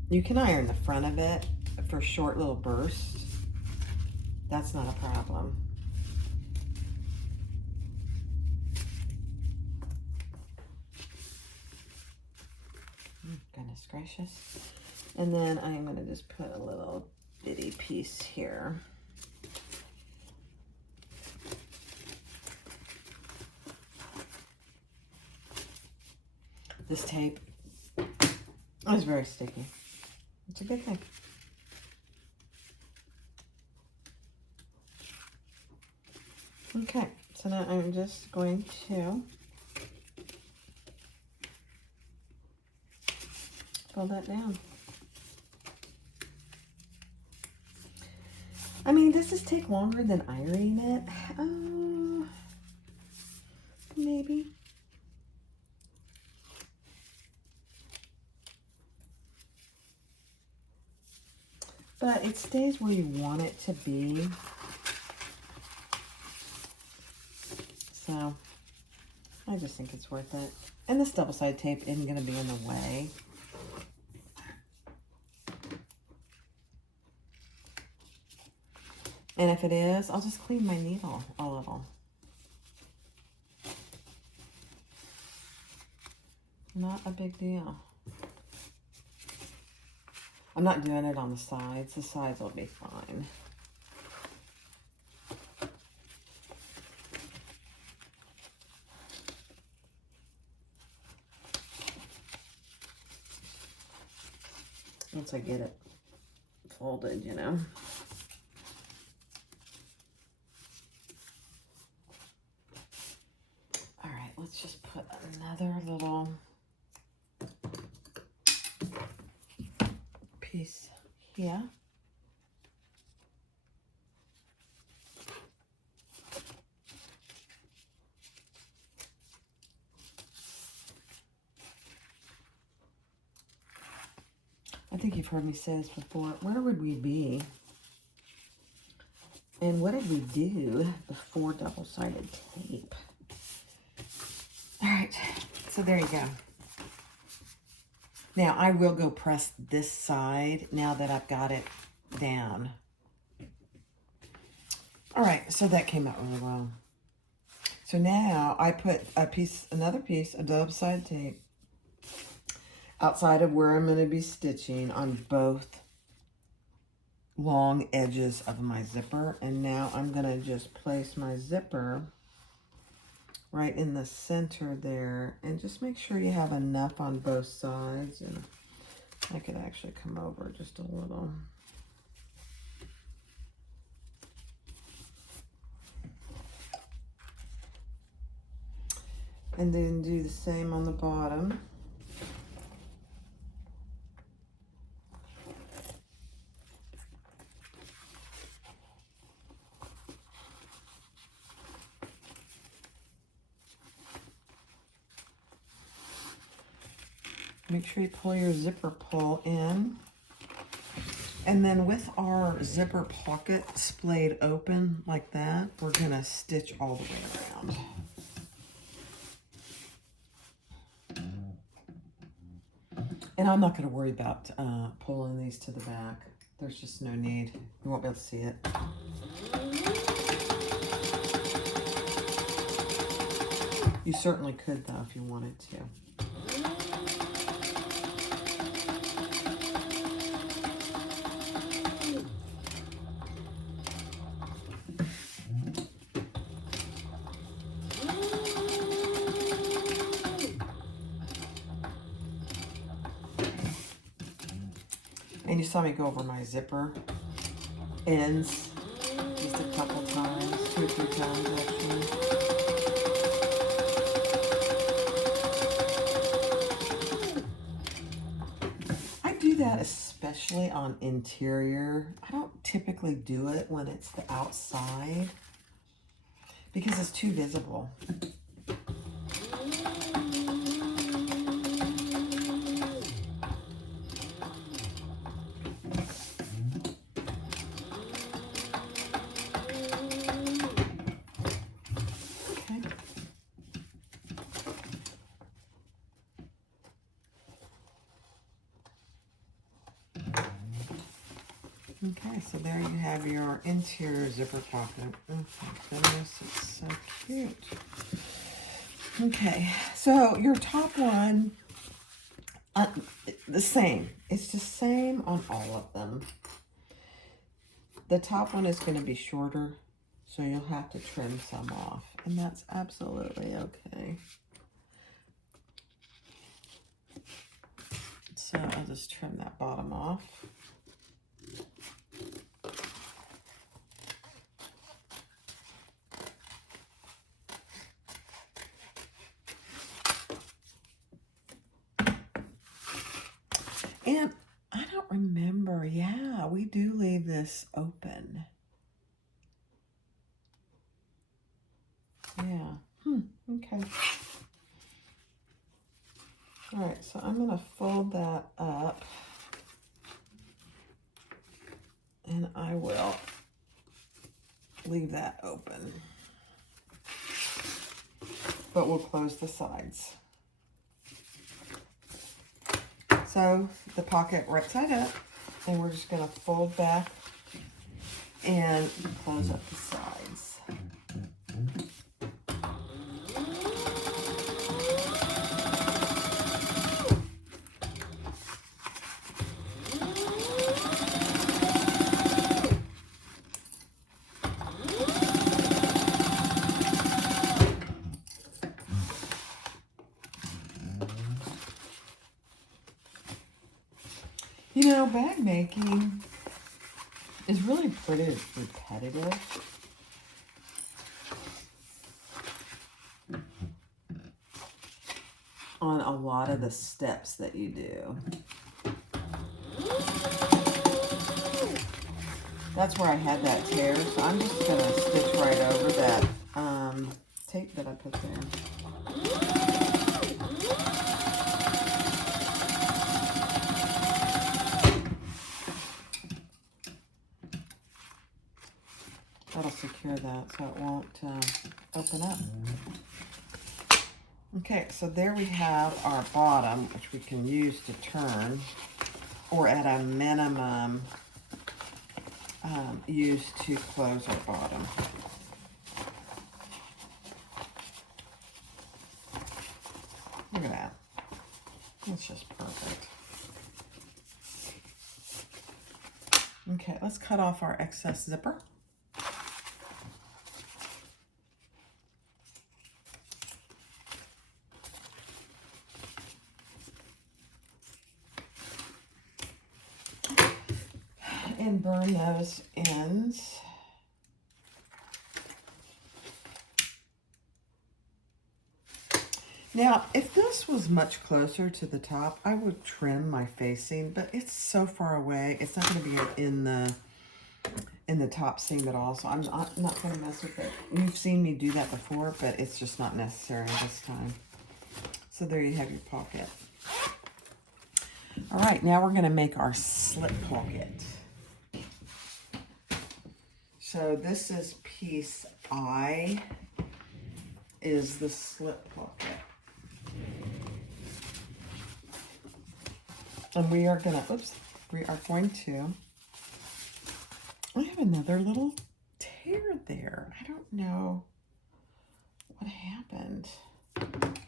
You can iron the front of it for short little bursts. That's not a problem. goodness gracious. And then I'm going to just put a little bitty piece here. This tape is very sticky. It's a good thing. Okay, so now I'm just going to pull that down. I mean, does this take longer than ironing it? Maybe. But it stays where you want it to be. So, I just think it's worth it. And this double-sided tape isn't going to be in the way. And if it is, I'll just clean my needle a little. Not a big deal. I'm not doing it on the sides. The sides will be fine. Once I get it folded, you know. All right, let's just put another little piece here. I think you've heard me say this before. Where would we be? And what did we do before double-sided tape? All right, so there you go. Now, I will go press this side now that I've got it down. All right, so that came out really well. So now I put another piece of double-sided tape outside of where I'm going to be stitching on both long edges of my zipper. And now I'm going to just place my zipper right in the center there, and just make sure you have enough on both sides. And I could actually come over just a little. And then do the same on the bottom. Make sure you pull your zipper pull in. And then with our zipper pocket splayed open like that, we're gonna stitch all the way around. And I'm not gonna worry about pulling these to the back. There's just no need. You won't be able to see it. You certainly could though if you wanted to. And you saw me go over my zipper ends just a couple times, 2 or 3 times actually. I do that especially on interior. I don't typically do it when it's the outside because it's too visible. Okay, so there you have your interior zipper pocket. Oh my goodness, it's so cute. Okay, so your top one, the same. It's the same on all of them. The top one is going to be shorter, so you'll have to trim some off, and that's absolutely okay. So I'll just trim that bottom off. And I don't remember. Yeah, we do leave this open. Yeah. Okay. All right, so I'm going to fold that up. And I will leave that open. But we'll close the sides. So the pocket right side up, and we're just going to fold back and close up the sides. You know, bag making is really pretty repetitive. On a lot of the steps that you do. That's where I had that tear, so I'm just going to stitch right over that tape that I put there. That'll secure that so it won't open up. Okay, so there we have our bottom, which we can use to turn, or at a minimum, use to close our bottom. Look at that. That's just perfect. Okay, let's cut off our excess zipper. And burn those ends. Now, if this was much closer to the top, I would trim my facing, but it's so far away. It's not going to be in the top seam at all, so I'm not going to mess with it. You've seen me do that before, but it's just not necessary this time. So there you have your pocket. All right, now we're going to make our slip pocket. So this is piece I, is the slip pocket. And we are going to, I have another little tear there. I don't know what happened.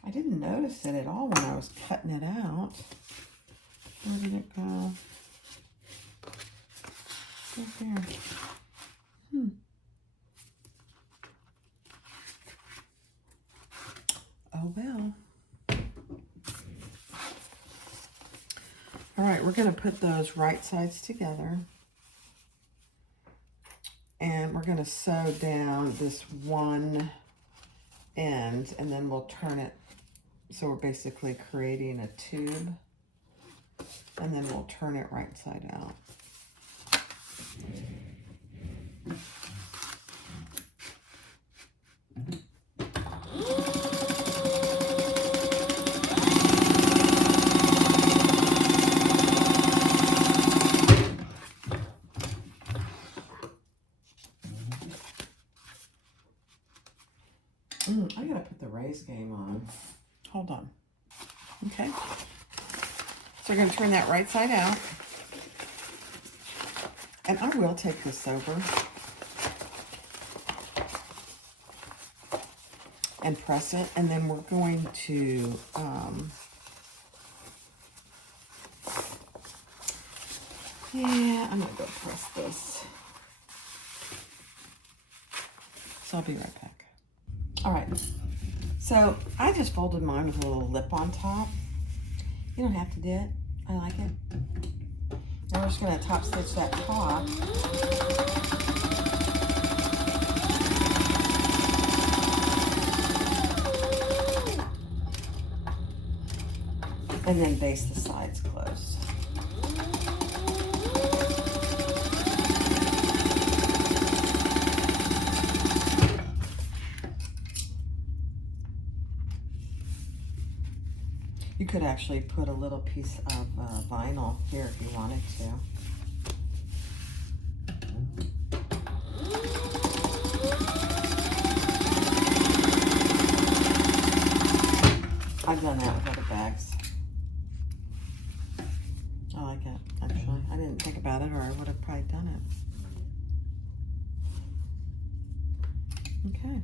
I didn't notice it at all when I was cutting it out. Where did it go? Right there. Oh well. All right, we're going to put those right sides together. And we're going to sew down this one end, and then we'll turn it. So we're basically creating a tube. And then we'll turn it right side out. I gotta put the raise game on. Hold on. Okay. So we're gonna turn that right side out. And I will take this over and press it. And then we're going to Yeah, I'm gonna go press this. So I'll be right back. All right, so I just folded mine with a little lip on top. You don't have to do it. I like it. Now we're just gonna top stitch that top. And then baste the sides closed. You could actually put a little piece of vinyl here if you wanted to. I've done that with other bags. I like it, actually. I didn't think about it, or I would have probably done it. Okay.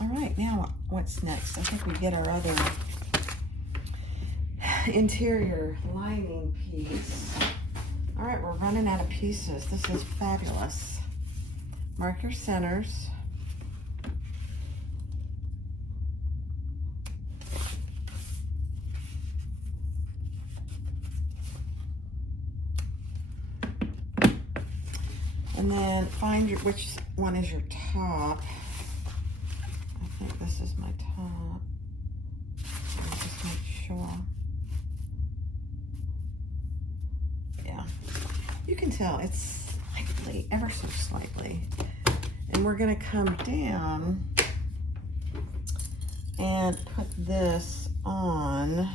All right, now what's next? I think we get our other interior lining piece. All right, we're running out of pieces. This is fabulous. Mark your centers. And then find which one is your top. I think this is my top. I'll just make sure. Yeah, you can tell it's slightly, ever so slightly. And we're gonna come down and put this on.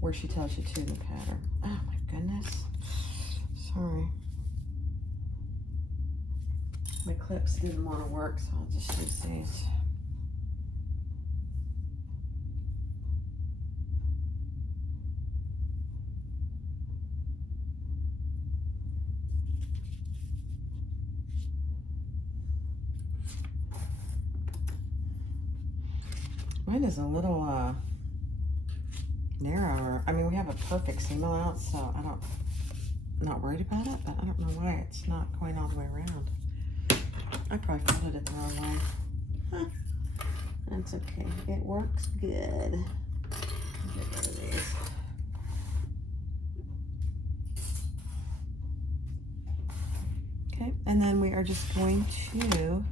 Where she tells you to in the pattern. Oh my goodness. Sorry. My clips didn't want to work, so I'll just use these. Mine is a little narrower. I mean, we have a perfect seam allowance, so I'm not worried about it, but I don't know why it's not going all the way around. I probably folded it the wrong way. Huh. That's okay. It works good. Get rid of these. Okay, and then we are just going to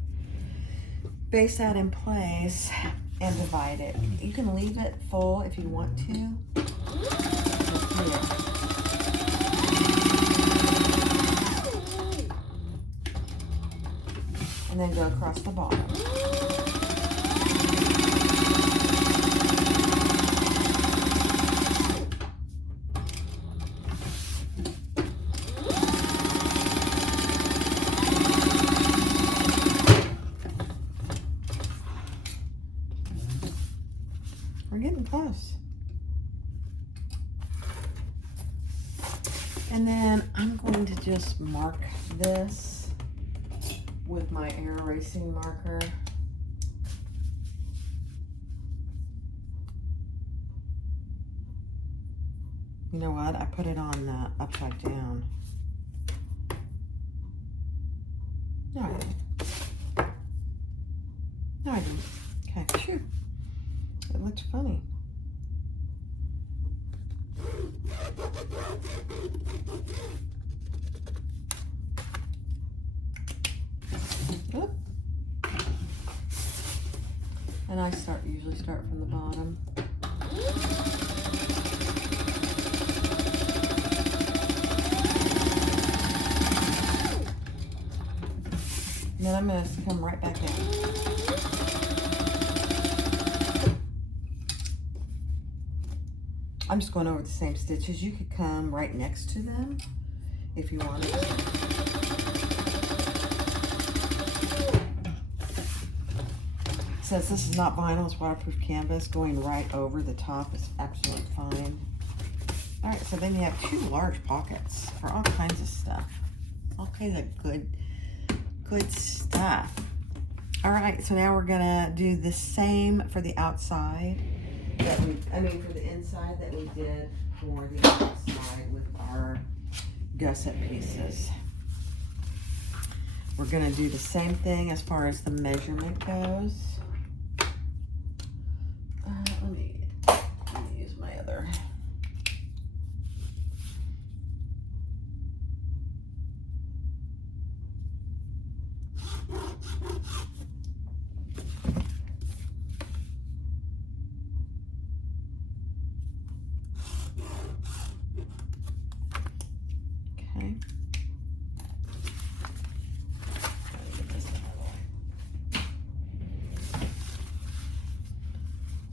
baste that in place and divide it. You can leave it full if you want to. And then go across the bottom. We're getting close. And then I'm going to just mark this with my air erasing marker. You know what? I put it on upside down. No, I didn't. No, I didn't. Okay, phew. It looked funny. Oop. And I usually start from the bottom. And then I'm going to come right back in. I'm just going over the same stitches. You could come right next to them if you wanted to. says this is not vinyl, it's waterproof canvas. Going right over the top is absolutely fine. All right, so then you have 2 large pockets for all kinds of stuff. All kinds of good stuff. All right, so now we're gonna do the same for the outside for the inside that we did for the outside with our gusset pieces. We're gonna do the same thing as far as the measurement goes. Let me use my other. Okay.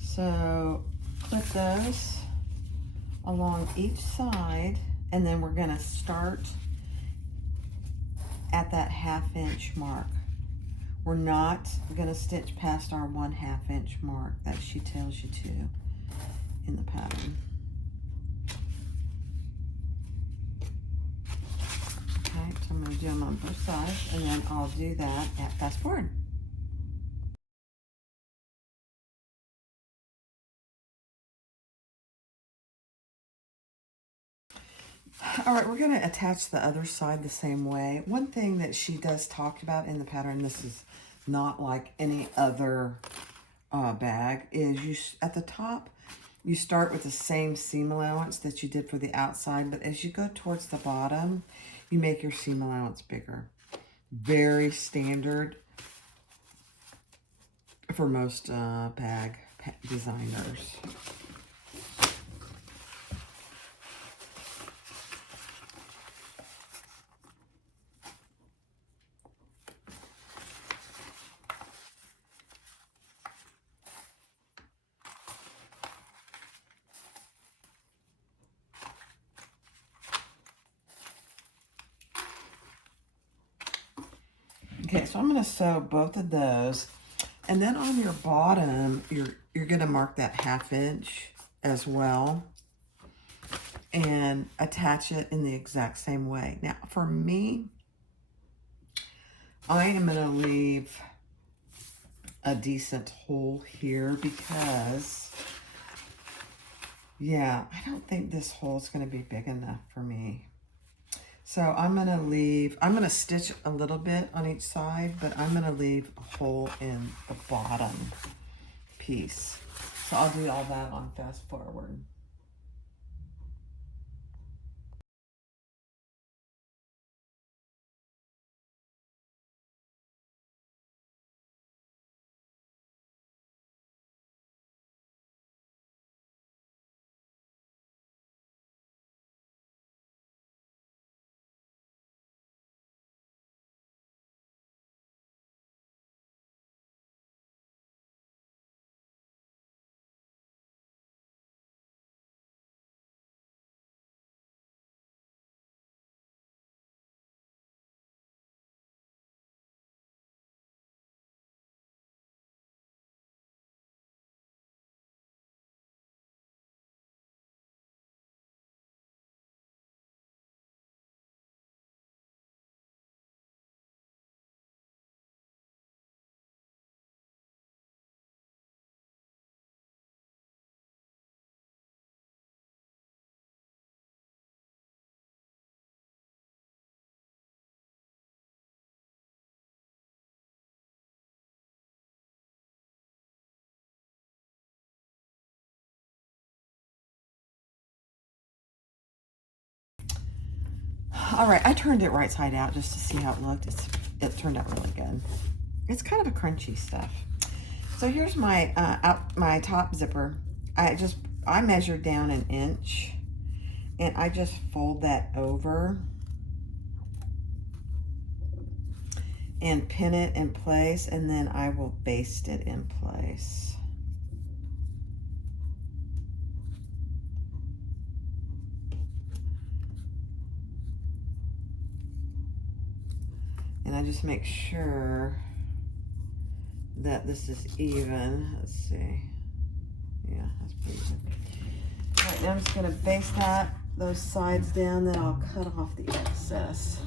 So clip those along each side, and then we're going to start at that 1/2 inch mark. We're not going to stitch past our 1/2 inch mark that she tells you to in the pattern. Okay, so I'm going to do them on both sides, and then I'll do that at fast forward. All right, we're going to attach the other side the same way. One thing that she does talk about in the pattern, this is not like any other bag, is at the top, you start with the same seam allowance that you did for the outside, but as you go towards the bottom, you make your seam allowance bigger. Very standard for most bag designers. Okay, so I'm going to sew both of those, and then on your bottom, you're going to mark that 1/2 inch as well, and attach it in the exact same way. Now, for me, I am going to leave a decent hole here because, yeah, I don't think this hole is going to be big enough for me. So I'm going to stitch a little bit on each side, but I'm going to leave a hole in the bottom piece. So I'll do all that on fast forward. All right, I turned it right side out just to see how it looked. It turned out really good. It's kind of a crunchy stuff. So here's my my top zipper. I measured down 1 inch, and I just fold that over and pin it in place, and then I will baste it in place. And I just make sure that this is even. Let's see. Yeah, that's pretty good. All right, now I'm just gonna base those sides down, then I'll cut off the excess.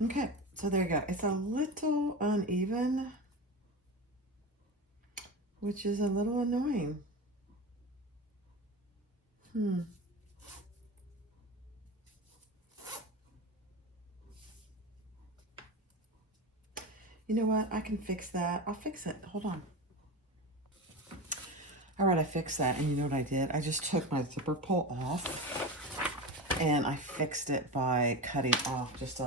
Okay, so there you go. It's a little uneven, which is a little annoying. You know what? I can fix that. I'll fix it. Hold on. All right, I fixed that. And you know what I did? I just took my zipper pull off and I fixed it by cutting off just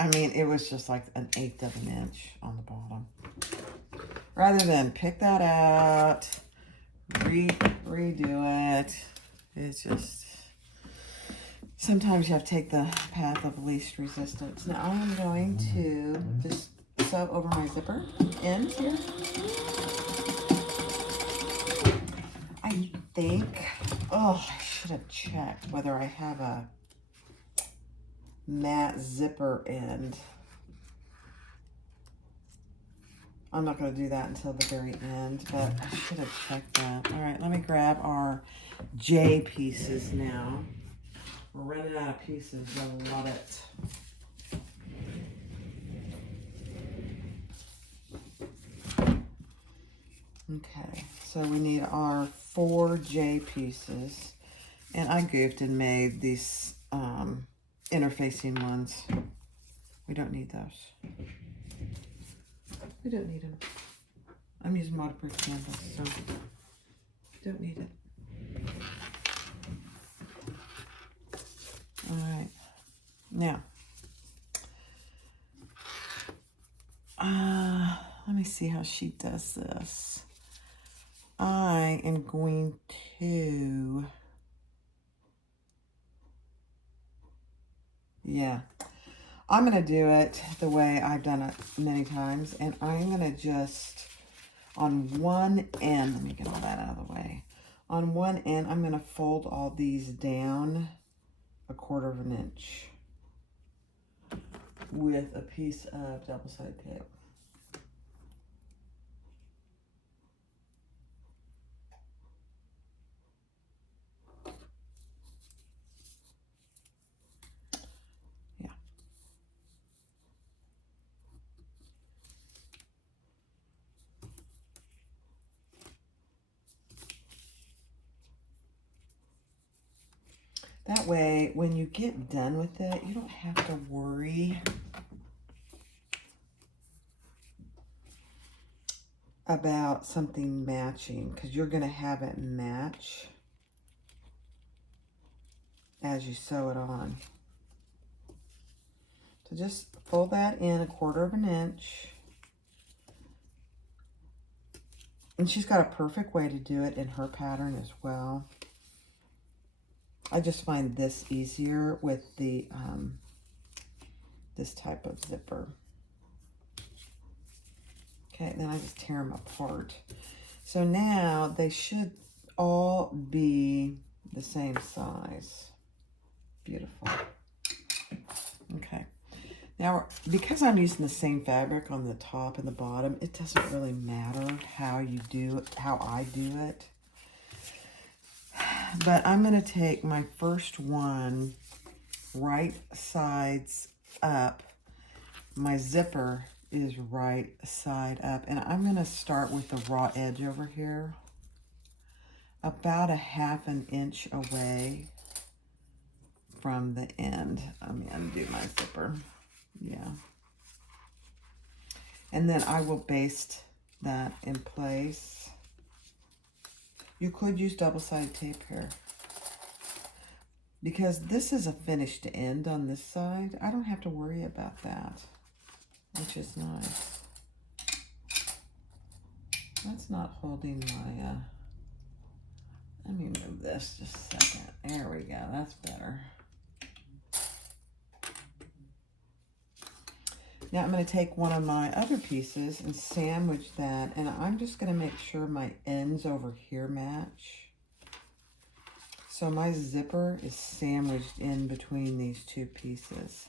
I mean, it was just like 1/8 of an inch on the bottom. Rather than pick that out, redo it, it's just, sometimes you have to take the path of least resistance. Now I'm going to just sew over my zipper ends here. I think, I should have checked whether I have a matte zipper end. I'm not going to do that until the very end, but I should have checked that. All right, let me grab our J pieces now. We're running out of pieces. I love it. Okay, so we need our 4 J pieces. And I goofed and made these interfacing ones. We don't need those. We don't need them. I'm using waterproof canvas, so don't need it. All right. Now, let me see how she does this. I am going to, I'm going to do it the way I've done it many times, and I'm going to just, on one end, let me get all that out of the way. On one end, I'm going to fold all these down 1/4 of an inch with a piece of double-sided tape. That way, when you get done with it, you don't have to worry about something matching, because you're going to have it match as you sew it on. So just fold that in 1/4 of an inch. And she's got a perfect way to do it in her pattern as well. I just find this easier with the this type of zipper. Okay, then I just tear them apart. So now they should all be the same size. Beautiful. Okay. Now, because I'm using the same fabric on the top and the bottom, it doesn't really matter how you do it, how I do it. But I'm going to take my first one right sides up. My zipper is right side up, and I'm going to start with the raw edge over here, about a 1/2 inch away from the end. Let me undo my zipper. Yeah. And then I will baste that in place. You could use double-sided tape here. Because this is a finished end on this side, I don't have to worry about that, which is nice. That's not holding my, let me move this just a second. There we go, that's better. Now I'm going to take one of my other pieces and sandwich that, and I'm just going to make sure my ends over here match. So my zipper is sandwiched in between these two pieces.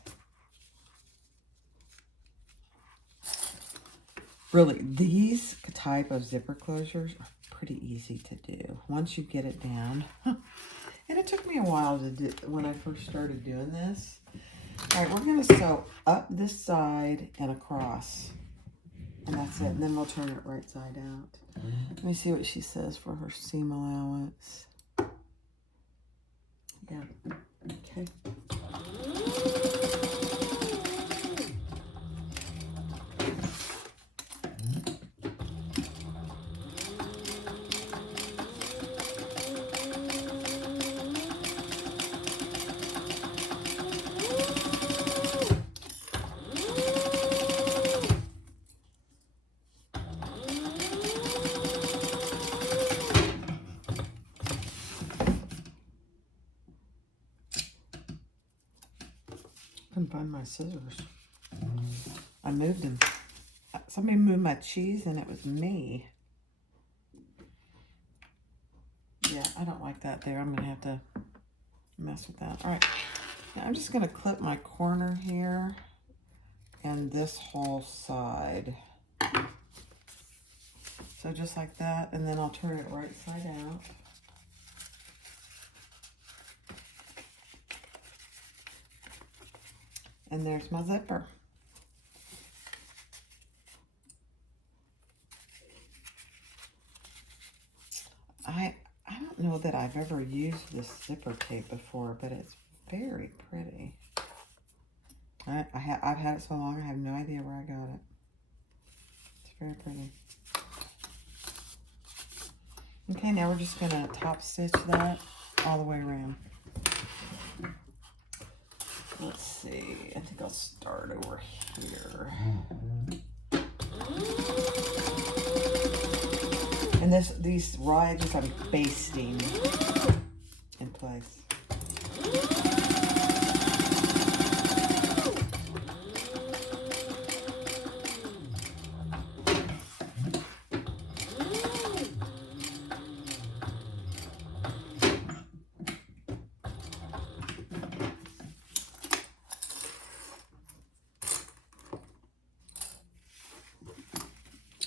Really, these type of zipper closures are pretty easy to do once you get it down. And it took me a while to do when I first started doing this. All right, we're going to sew up this side and across. And that's it. And then we'll turn it right side out. Let me see what she says for her seam allowance. Yeah. Okay. Couldn't find my scissors. I moved them. Somebody moved my cheese and it was me. Yeah, I don't like that there. I'm going to have to mess with that. All right. Now I'm just going to clip my corner here and this whole side. So just like that, and then I'll turn it right side out. And there's my zipper. I don't know that I've ever used this zipper tape before, but it's very pretty. I've had it so long, I have no idea where I got it. It's very pretty. Okay, now we're just going to top stitch that all the way around. Let's see, I think I'll start over here. And these raw edges I'm basting in place.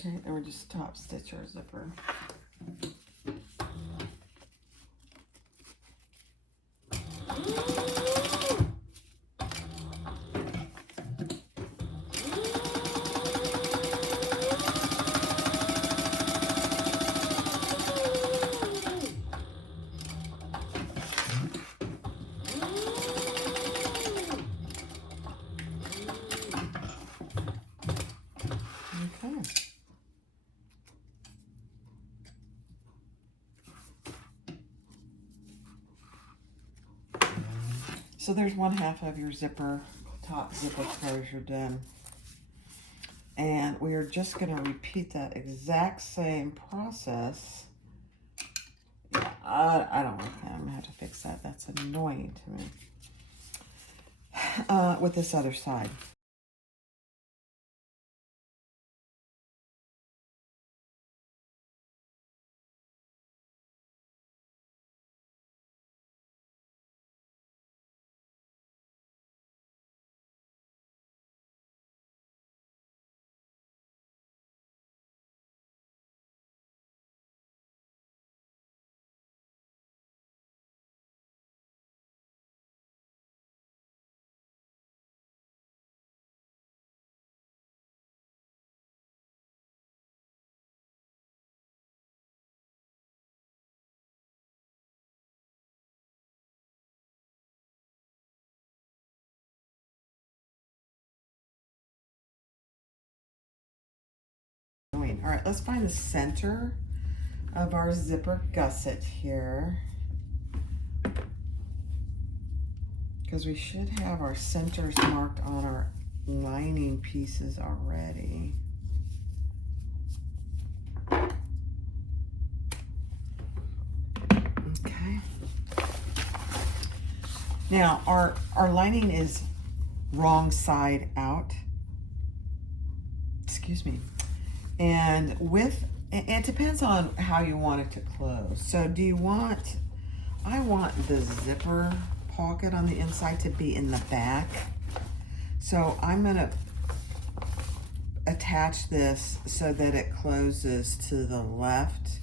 Okay, and we're just top stitch our zipper. Okay. So there's 1/2 of your zipper, top zipper closure done. And we are just going to repeat that exact same process. Yeah, I don't like that. I'm going to have to fix that. That's annoying to me. With this other side. All right, let's find the center of our zipper gusset here, because we should have our centers marked on our lining pieces already. Okay. Now our lining is wrong side out. Excuse me. And it depends on how you want it to close. So do you want, I want the zipper pocket on the inside to be in the back. So I'm gonna attach this so that it closes to the left,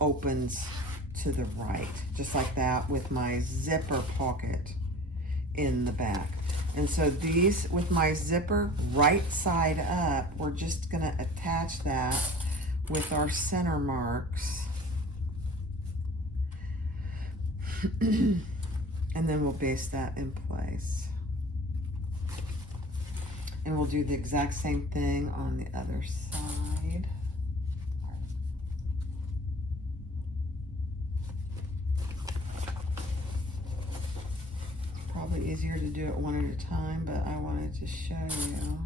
opens to the right, just like that, with my zipper pocket in the back. And so these, with my zipper right side up, we're just gonna attach that with our center marks. And then we'll baste that in place. And we'll do the exact same thing on the other side. It's probably easier to do it one at a time, but I wanted to show you.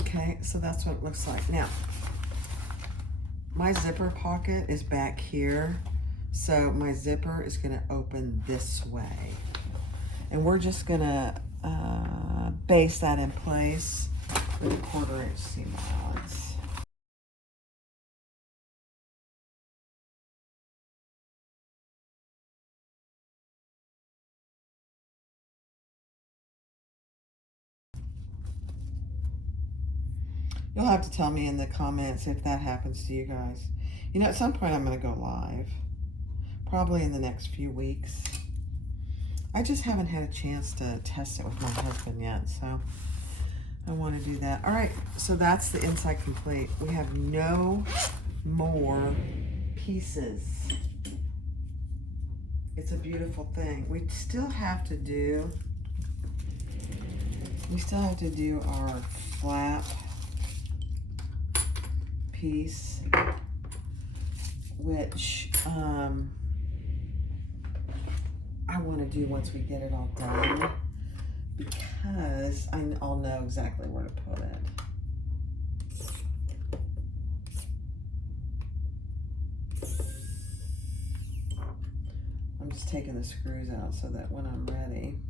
Okay, so that's what it looks like. Now, my zipper pocket is back here, so my zipper is gonna open this way. And we're just gonna baste that in place with a 1/4 inch seam allowance. You'll have to tell me in the comments if that happens to you guys. You know, at some point I'm gonna go live, probably in the next few weeks. I just haven't had a chance to test it with my husband yet, so I want to do that. All right, so that's the inside complete. We have no more pieces. It's a beautiful thing. We still have to do our flap piece, which I want to do once we get it all done, because I'll know exactly where to put it. I'm just taking the screws out so that when I'm ready,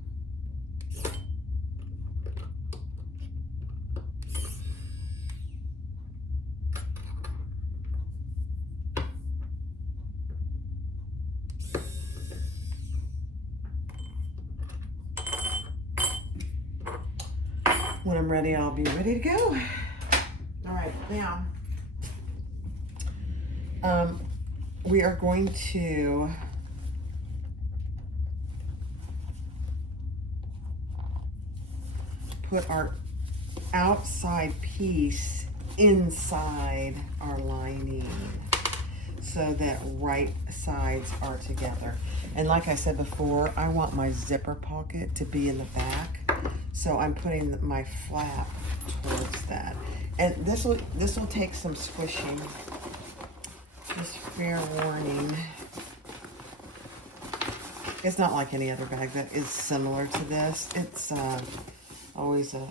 I'll be ready to go. All right, now we are going to put our outside piece inside our lining so that right sides are together. And like I said before, I want my zipper pocket to be in the back, so I'm putting my flap towards that. And this will take some squishing, just fair warning. It's not like any other bag that is similar to this. It's always a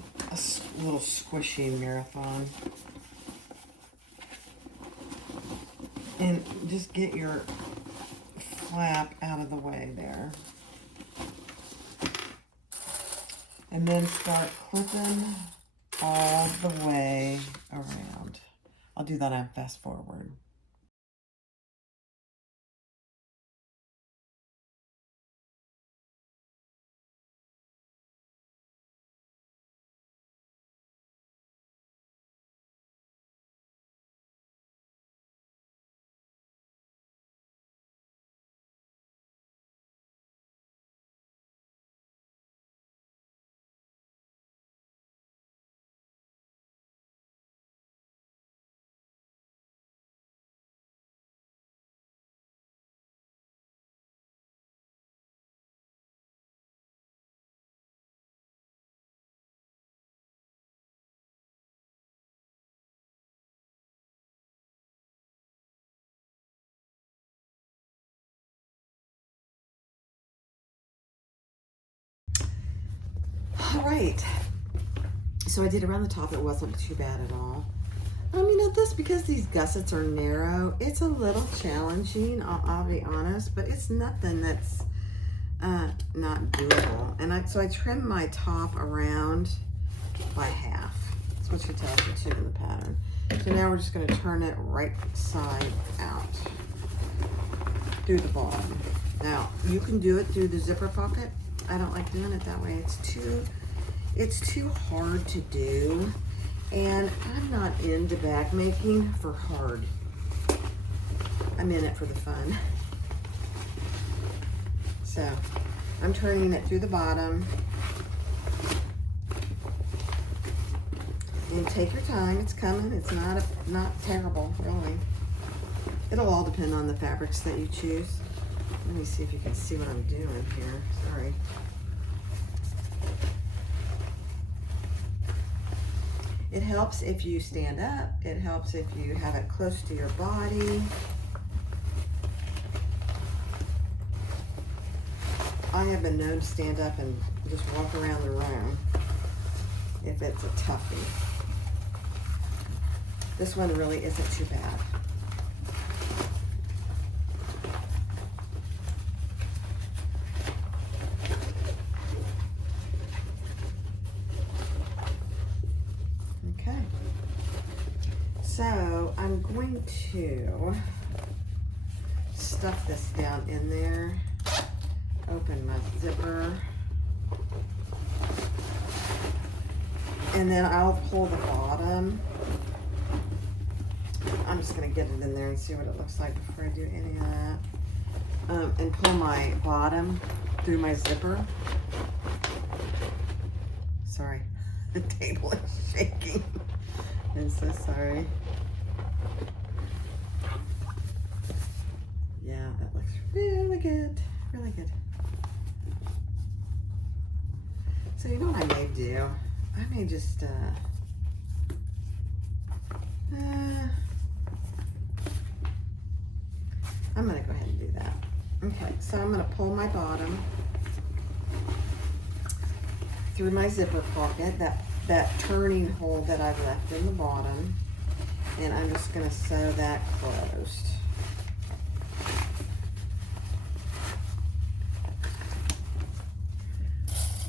little squishy marathon. And just get your flap out of the way there. And then start clipping all the way around. I'll do that on fast forward. All right. So I did around the top. It wasn't too bad at all. This, because these gussets are narrow, it's a little challenging, I'll be honest, but it's nothing that's not doable. And so I trimmed my top around by half. That's what she tells you to in the pattern. So now we're just going to turn it right side out through the bottom. Now, you can do it through the zipper pocket. I don't like doing it that way. It's too hard to do. And I'm not into bag making for hard. I'm in it for the fun. So I'm turning it through the bottom. And take your time, it's coming. It's not terrible, really. It'll all depend on the fabrics that you choose. Let me see if you can see what I'm doing here. Sorry. It helps if you stand up. It helps if you have it close to your body. I have been known to stand up and just walk around the room if it's a toughie. This one really isn't too bad. So I'm going to stuff this down in there, open my zipper, and then I'll pull the bottom. I'm just going to get it in there and see what it looks like before I do any of that. And pull my bottom through my zipper. Sorry, the table is shaking. I'm so sorry. Yeah, that looks really good. Really good. So you know what I may do? I may just I'm gonna go ahead and do that. Okay, so I'm gonna pull my bottom through my zipper pocket, that turning hole that I've left in the bottom, and I'm just going to sew that closed.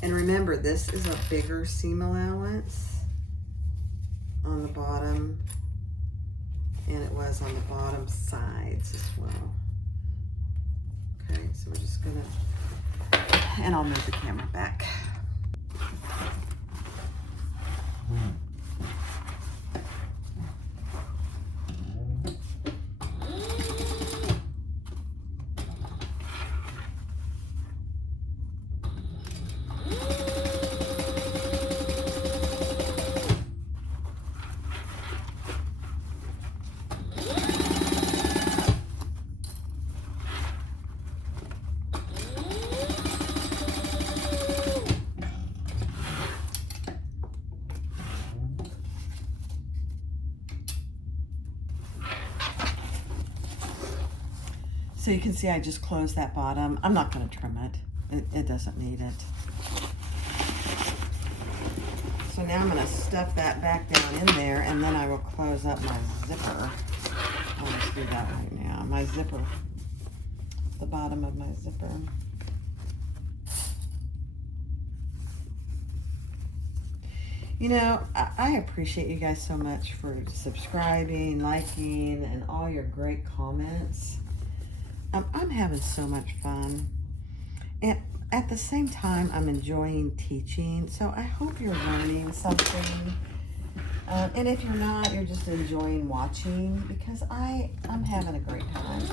And remember, this is a bigger seam allowance on the bottom, and it was on the bottom sides as well. Okay, so we're just going to, and I'll move the camera back. So you can see I just closed that bottom. I'm not going to trim it. It doesn't need it. So now I'm going to stuff that back down in there, and then I will close up my zipper. I'll just do that right now. My zipper, the bottom of my zipper. You know, I appreciate you guys so much for subscribing, liking, and all your great comments. I'm having so much fun. And at the same time, I'm enjoying teaching. So I hope you're learning something. And if you're not, you're just enjoying watching, because I'm having a great time.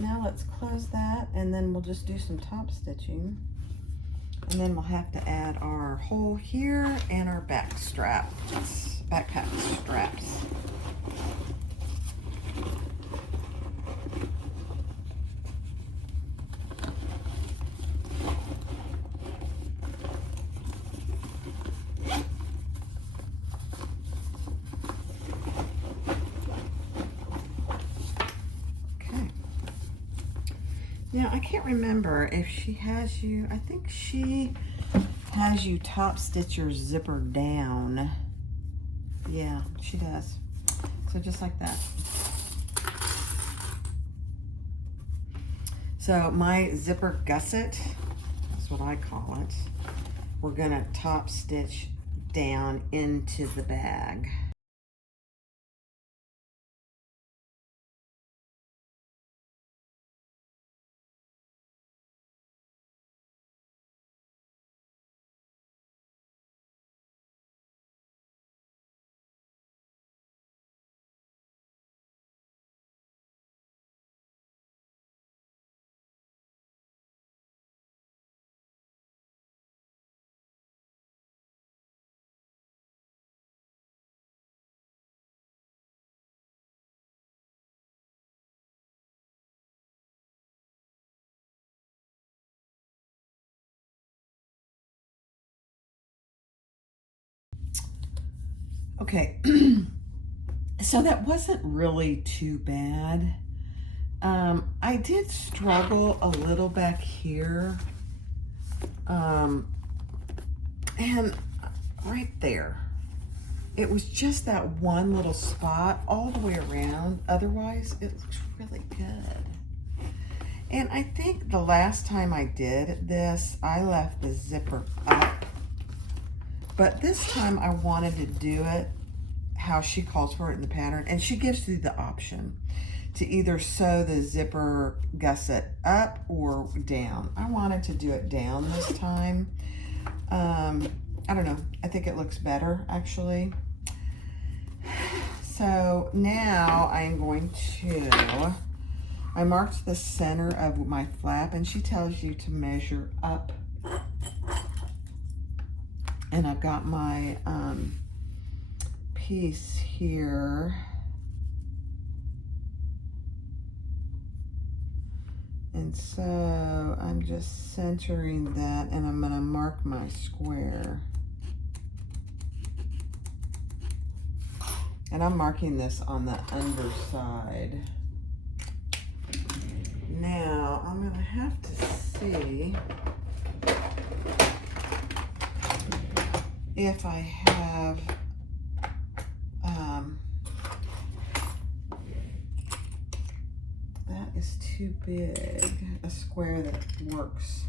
Now let's close that, and then we'll just do some top stitching, and then we'll have to add our hole here and our backpack straps. Now, I can't remember if she has you, I think she has you top stitch your zipper down. Yeah, she does. So just like that. So my zipper gusset, that's what I call it, we're gonna top stitch down into the bag. Okay, so that wasn't really too bad. I did struggle a little back here. And right there. It was just that one little spot all the way around. Otherwise, it looks really good. And I think the last time I did this, I left the zipper up. But this time I wanted to do it how she calls for it in the pattern. And she gives you the option to either sew the zipper gusset up or down. I wanted to do it down this time. I don't know. I think it looks better, actually. So now I'm going to, I marked the center of my flap, and she tells you to measure up. And I've got my piece here. And so I'm just centering that, and I'm gonna mark my square. And I'm marking this on the underside. Now, I'm gonna have to see if I have, that is too big, a square that works.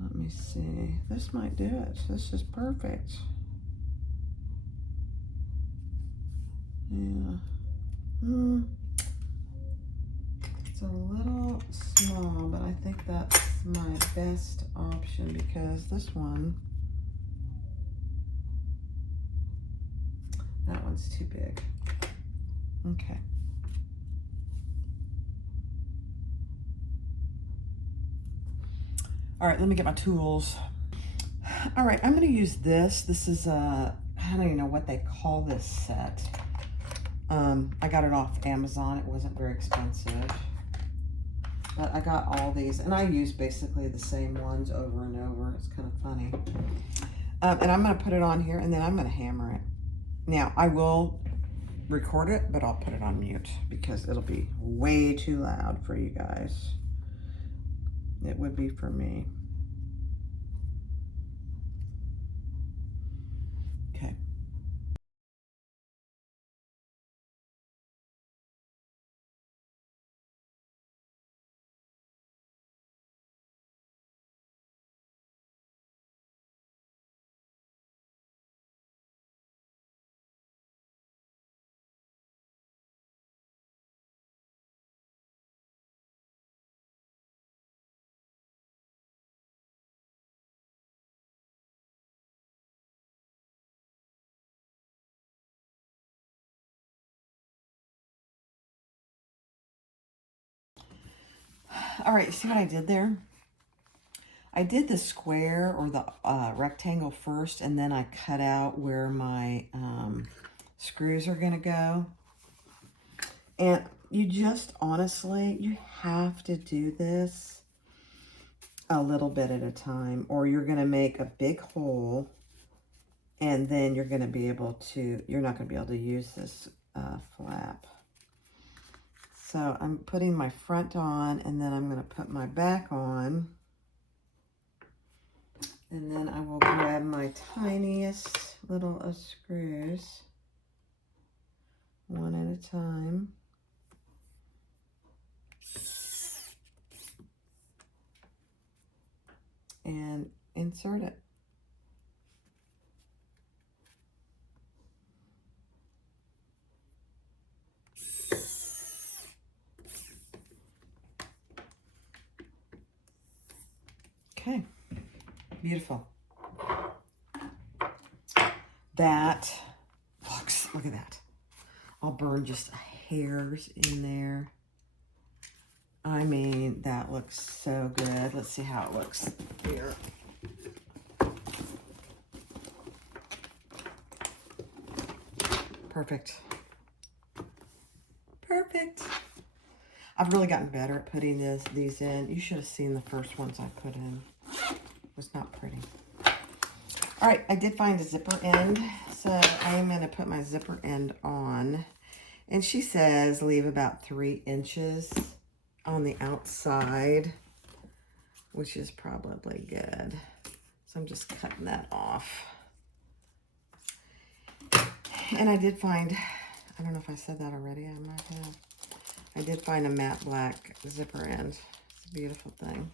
Let me see, this might do it. This is perfect. Yeah. It's a little small, but I think that's my best option because this one, that one's too big. Okay. All right, let me get my tools. All right, I'm gonna use this. This is a, I don't even know what they call this set. I got it off Amazon. It wasn't very expensive. But I got all these, and I use basically the same ones over and over. It's kind of funny. And I'm gonna put it on here, and then I'm gonna hammer it. Now, I will record it, but I'll put it on mute because it'll be way too loud for you guys. It would be for me. Okay. All right, see what I did there? I did the square or the rectangle first, and then I cut out where my screws are gonna go. And you just, honestly, you have to do this a little bit at a time, or you're gonna make a big hole, and then you're not gonna be able to use this flap. So I'm putting my front on, and then I'm going to put my back on. And then I will grab my tiniest little of screws, one at a time. And insert it. Okay, beautiful. That looks, look at that. I'll burn just hairs in there. I mean, that looks so good. Let's see how it looks here. Perfect. Perfect. I've really gotten better at putting these in. You should have seen the first ones I put in. It was not pretty. All right, I did find a zipper end, so I am going to put my zipper end on. And she says leave about 3 inches on the outside, which is probably good. So I'm just cutting that off. And I did find, I don't know if I said that already, I might have. I did find a matte black zipper end. It's a beautiful thing.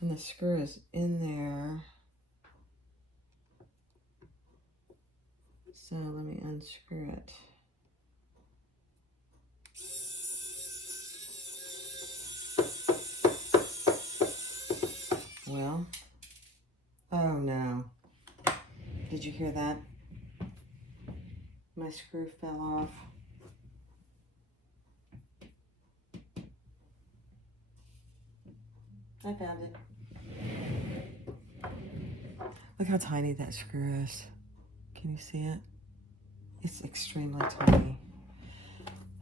And the screw is in there. So let me unscrew it. Well, oh no. Did you hear that? My screw fell off. I found it. Look how tiny that screw is. Can you see it? It's extremely tiny.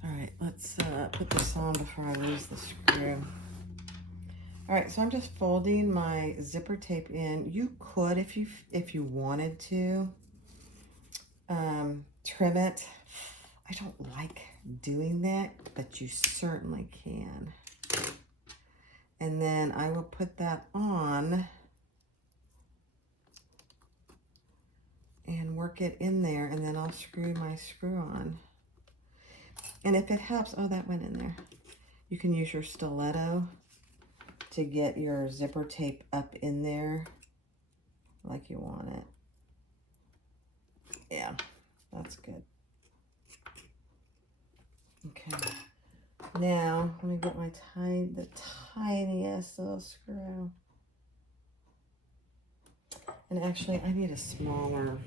All right, let's put this on before I lose the screw. All right, so I'm just folding my zipper tape in. You could, if you wanted to, trim it. I don't like doing that, but you certainly can. And then I will put that on and work it in there, and then I'll screw my screw on. And if it helps, oh, that went in there. You can use your stiletto to get your zipper tape up in there like you want it. Yeah, that's good. Okay. Now, let me get my the tiniest little screw. And actually, I need a smaller.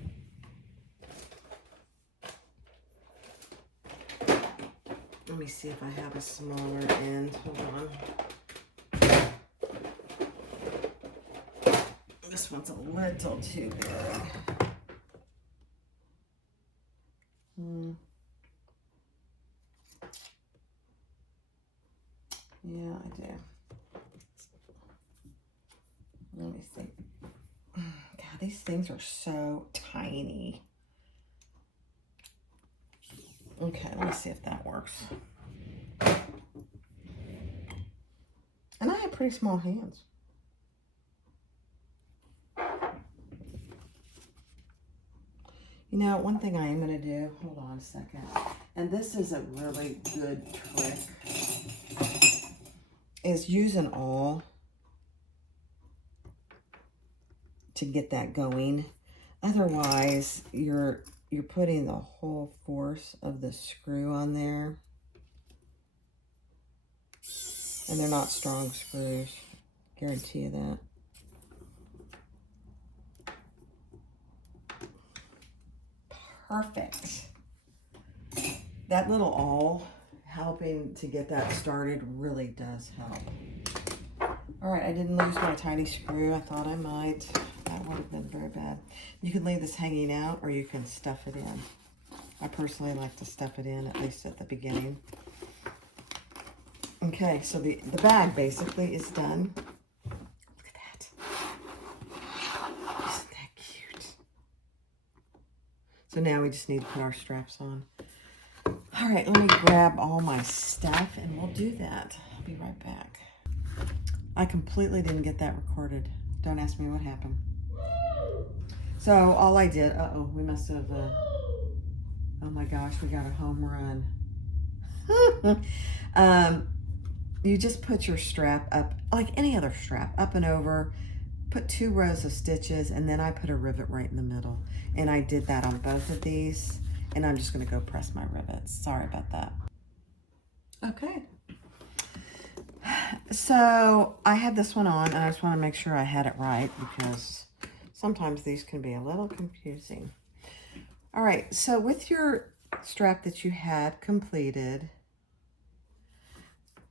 Let me see if I have a smaller end. Hold on. This one's a little too big. Yeah, I do. Let me see. God, these things are so tiny. Okay, let me see if that works. And I have pretty small hands. You know, one thing I am going to do, hold on a second, and this is a really good trick, is use an awl to get that going. Otherwise, you're putting the whole force of the screw on there. And they're not strong screws. Guarantee you that. Perfect. That little awl helping to get that started really does help. All right, I didn't lose my tiny screw. I thought I might. That would have been very bad. You can leave this hanging out, or you can stuff it in. I personally like to stuff it in, at least at the beginning. Okay, so the bag basically is done. Look at that. Isn't that cute? So now we just need to put our straps on. All right, let me grab all my stuff and we'll do that. I'll be right back. I completely didn't get that recorded. Don't ask me what happened. So all I did, we must have, oh my gosh, we got a home run. You just put your strap up, like any other strap, up and over, put 2 rows of stitches, and then I put a rivet right in the middle. And I did that on both of these, and I'm just gonna go press my rivets. Sorry about that. Okay. So I had this one on, and I just wanna make sure I had it right because sometimes these can be a little confusing. All right, so with your strap that you had completed,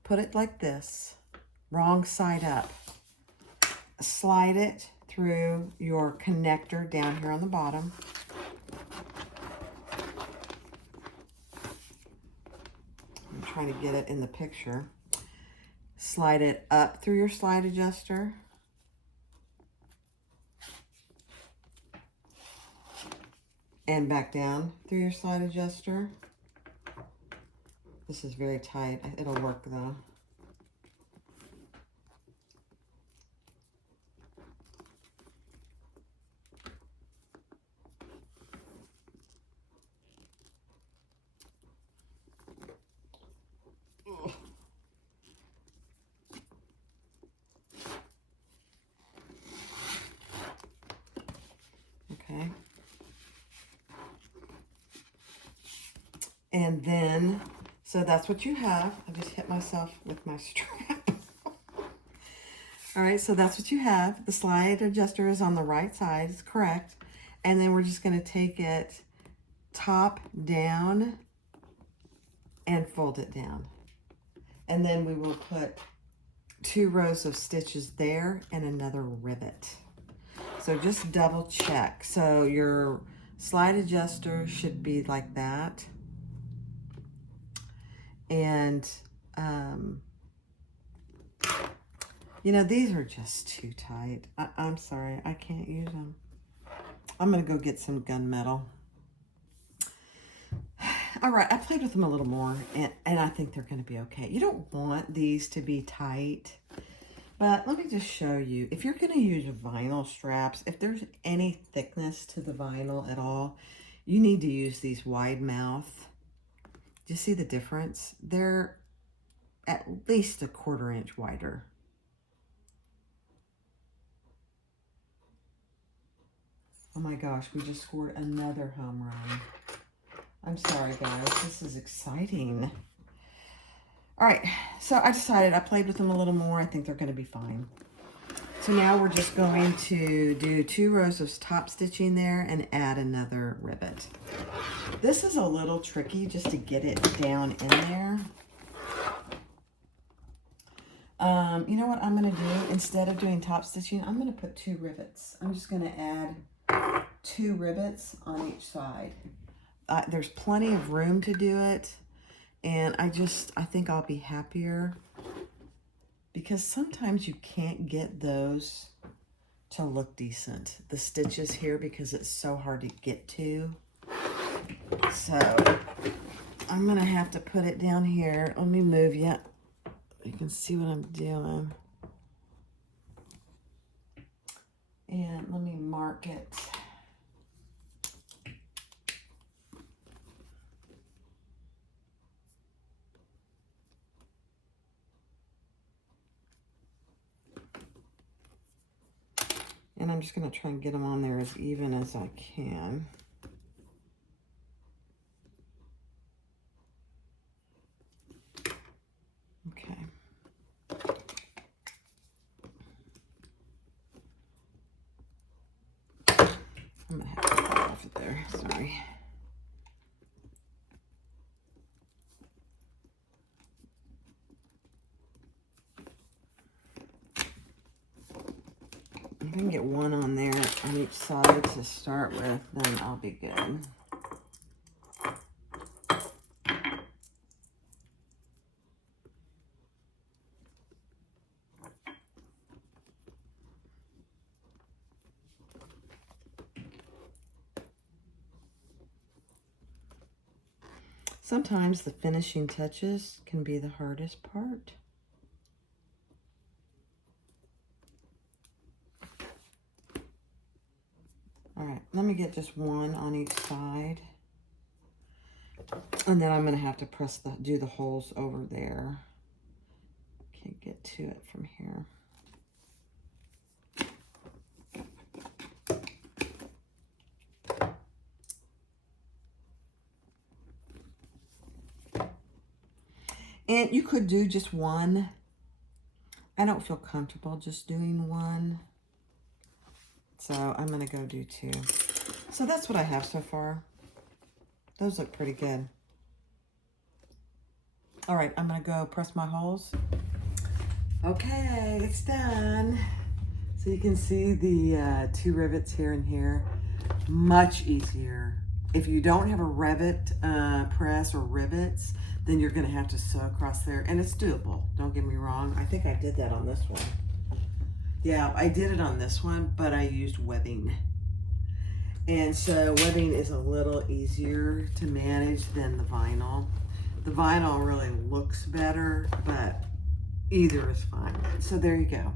put it like this, wrong side up. Slide it through your connector down here on the bottom. I'm trying to get it in the picture. Slide it up through your slide adjuster. And back down through your slide adjuster. This is very tight. It'll work though. Okay. And then, so that's what you have. I just hit myself with my strap. All right, so that's what you have. The slide adjuster is on the right side, it's correct. And then we're just gonna take it top down and fold it down. And then we will put 2 rows of stitches there and another rivet. So just double check. So your slide adjuster should be like that. And, you know, these are just too tight. I'm sorry, I can't use them. I'm gonna go get some gunmetal. All right, I played with them a little more, and I think they're gonna be okay. You don't want these to be tight, but let me just show you. If you're gonna use vinyl straps, if there's any thickness to the vinyl at all, you need to use these wide mouth. Do you see the difference? They're at least 1/4 inch wider. Oh my gosh, we just scored another home run. I'm sorry, guys. This is exciting. All right, so I decided I played with them a little more. I think they're going to be fine. So now we're just going to do 2 rows of top stitching there and add another rivet. This is a little tricky just to get it down in there. You know what I'm going to do? Instead of doing top stitching, I'm going to put 2 rivets. I'm just going to add 2 rivets on each side. There's plenty of room to do it, and I think I'll be happier because sometimes you can't get those to look decent, the stitches here, because it's so hard to get to. So I'm gonna have to put it down here. Let me move you. You can see what I'm doing. And let me mark it. And I'm just going to try and get them on there as even as I can. Okay. I'm going to have to get that off of there. Sorry. If I can get one on there on each side to start with, then I'll be good. Sometimes the finishing touches can be the hardest part. All right, let me get just one on each side. And then I'm gonna have to do the holes over there. Can't get to it from here. And you could do just one. I don't feel comfortable just doing one. So I'm gonna go do two. So that's what I have so far. Those look pretty good. All right, I'm gonna go press my holes. Okay, it's done. So you can see the 2 rivets here and here. Much easier. If you don't have a rivet press or rivets, then you're gonna have to sew across there, and it's doable, don't get me wrong. I think I did that on this one. Yeah, I did it on this one, but I used webbing. And so webbing is a little easier to manage than the vinyl. The vinyl really looks better, but either is fine. So there you go.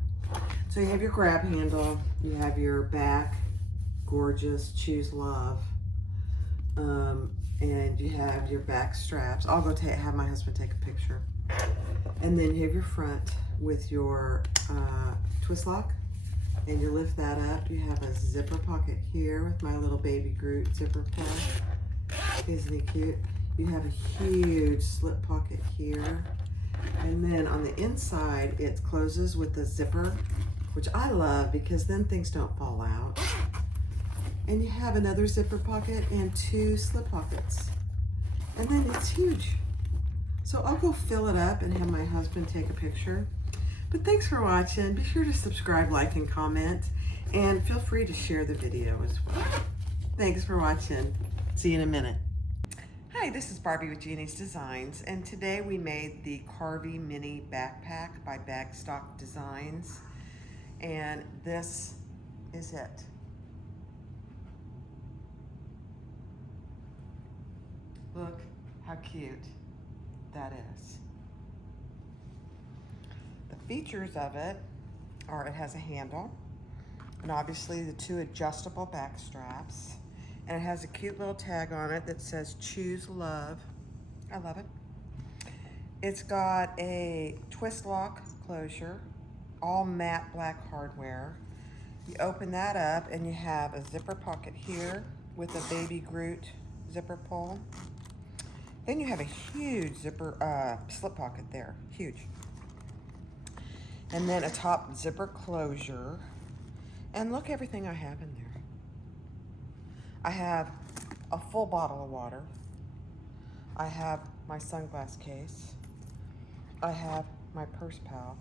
So you have your grab handle, you have your back, gorgeous, choose love. And you have your back straps. I'll go have my husband take a picture. And then you have your front with your twist lock, and you lift that up. You have a zipper pocket here with my little baby Groot zipper plug. Isn't he cute? You have a huge slip pocket here. And then on the inside, it closes with the zipper, which I love because then things don't fall out. And you have another zipper pocket and 2 slip pockets. And then it's huge. So I'll go fill it up and have my husband take a picture. But thanks for watching. Be sure to subscribe, like, and comment. And feel free to share the video as well. Thanks for watching. See you in a minute. Hi, this is Barbie with Jeannie's Designs. And today we made the Karvi Mini Backpack by Bagstock Designs. And this is it. Look how cute that is. The features of it are it has a handle, and obviously the 2 adjustable back straps, and it has a cute little tag on it that says choose love. I love it. It's got a twist lock closure, all matte black hardware. You open that up and you have a zipper pocket here with a baby Groot zipper pull. Then you have a huge zipper slip pocket there, huge. And then a top zipper closure. And look everything I have in there. I have a full bottle of water. I have my sunglass case. I have my purse pal.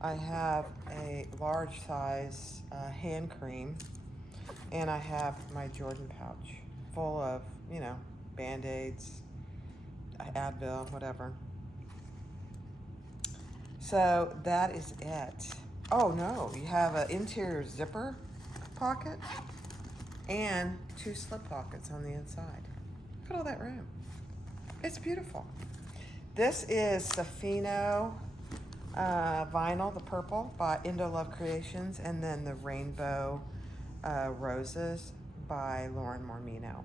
I have a large size hand cream. And I have my Jordan pouch full of, you know, Band-Aids, Advil, whatever. So that is it. Oh no, you have an interior zipper pocket and 2 slip pockets on the inside. Look at all that room. It's beautiful. This is Safino vinyl, the purple, by Indo Love Creations, and then the rainbow roses by Lauren Mormino.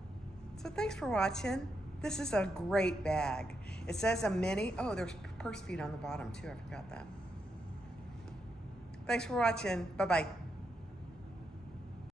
So thanks for watching. This is a great bag. It says a mini. Oh, there's purse feet on the bottom too. I forgot that. Thanks for watching. Bye-bye.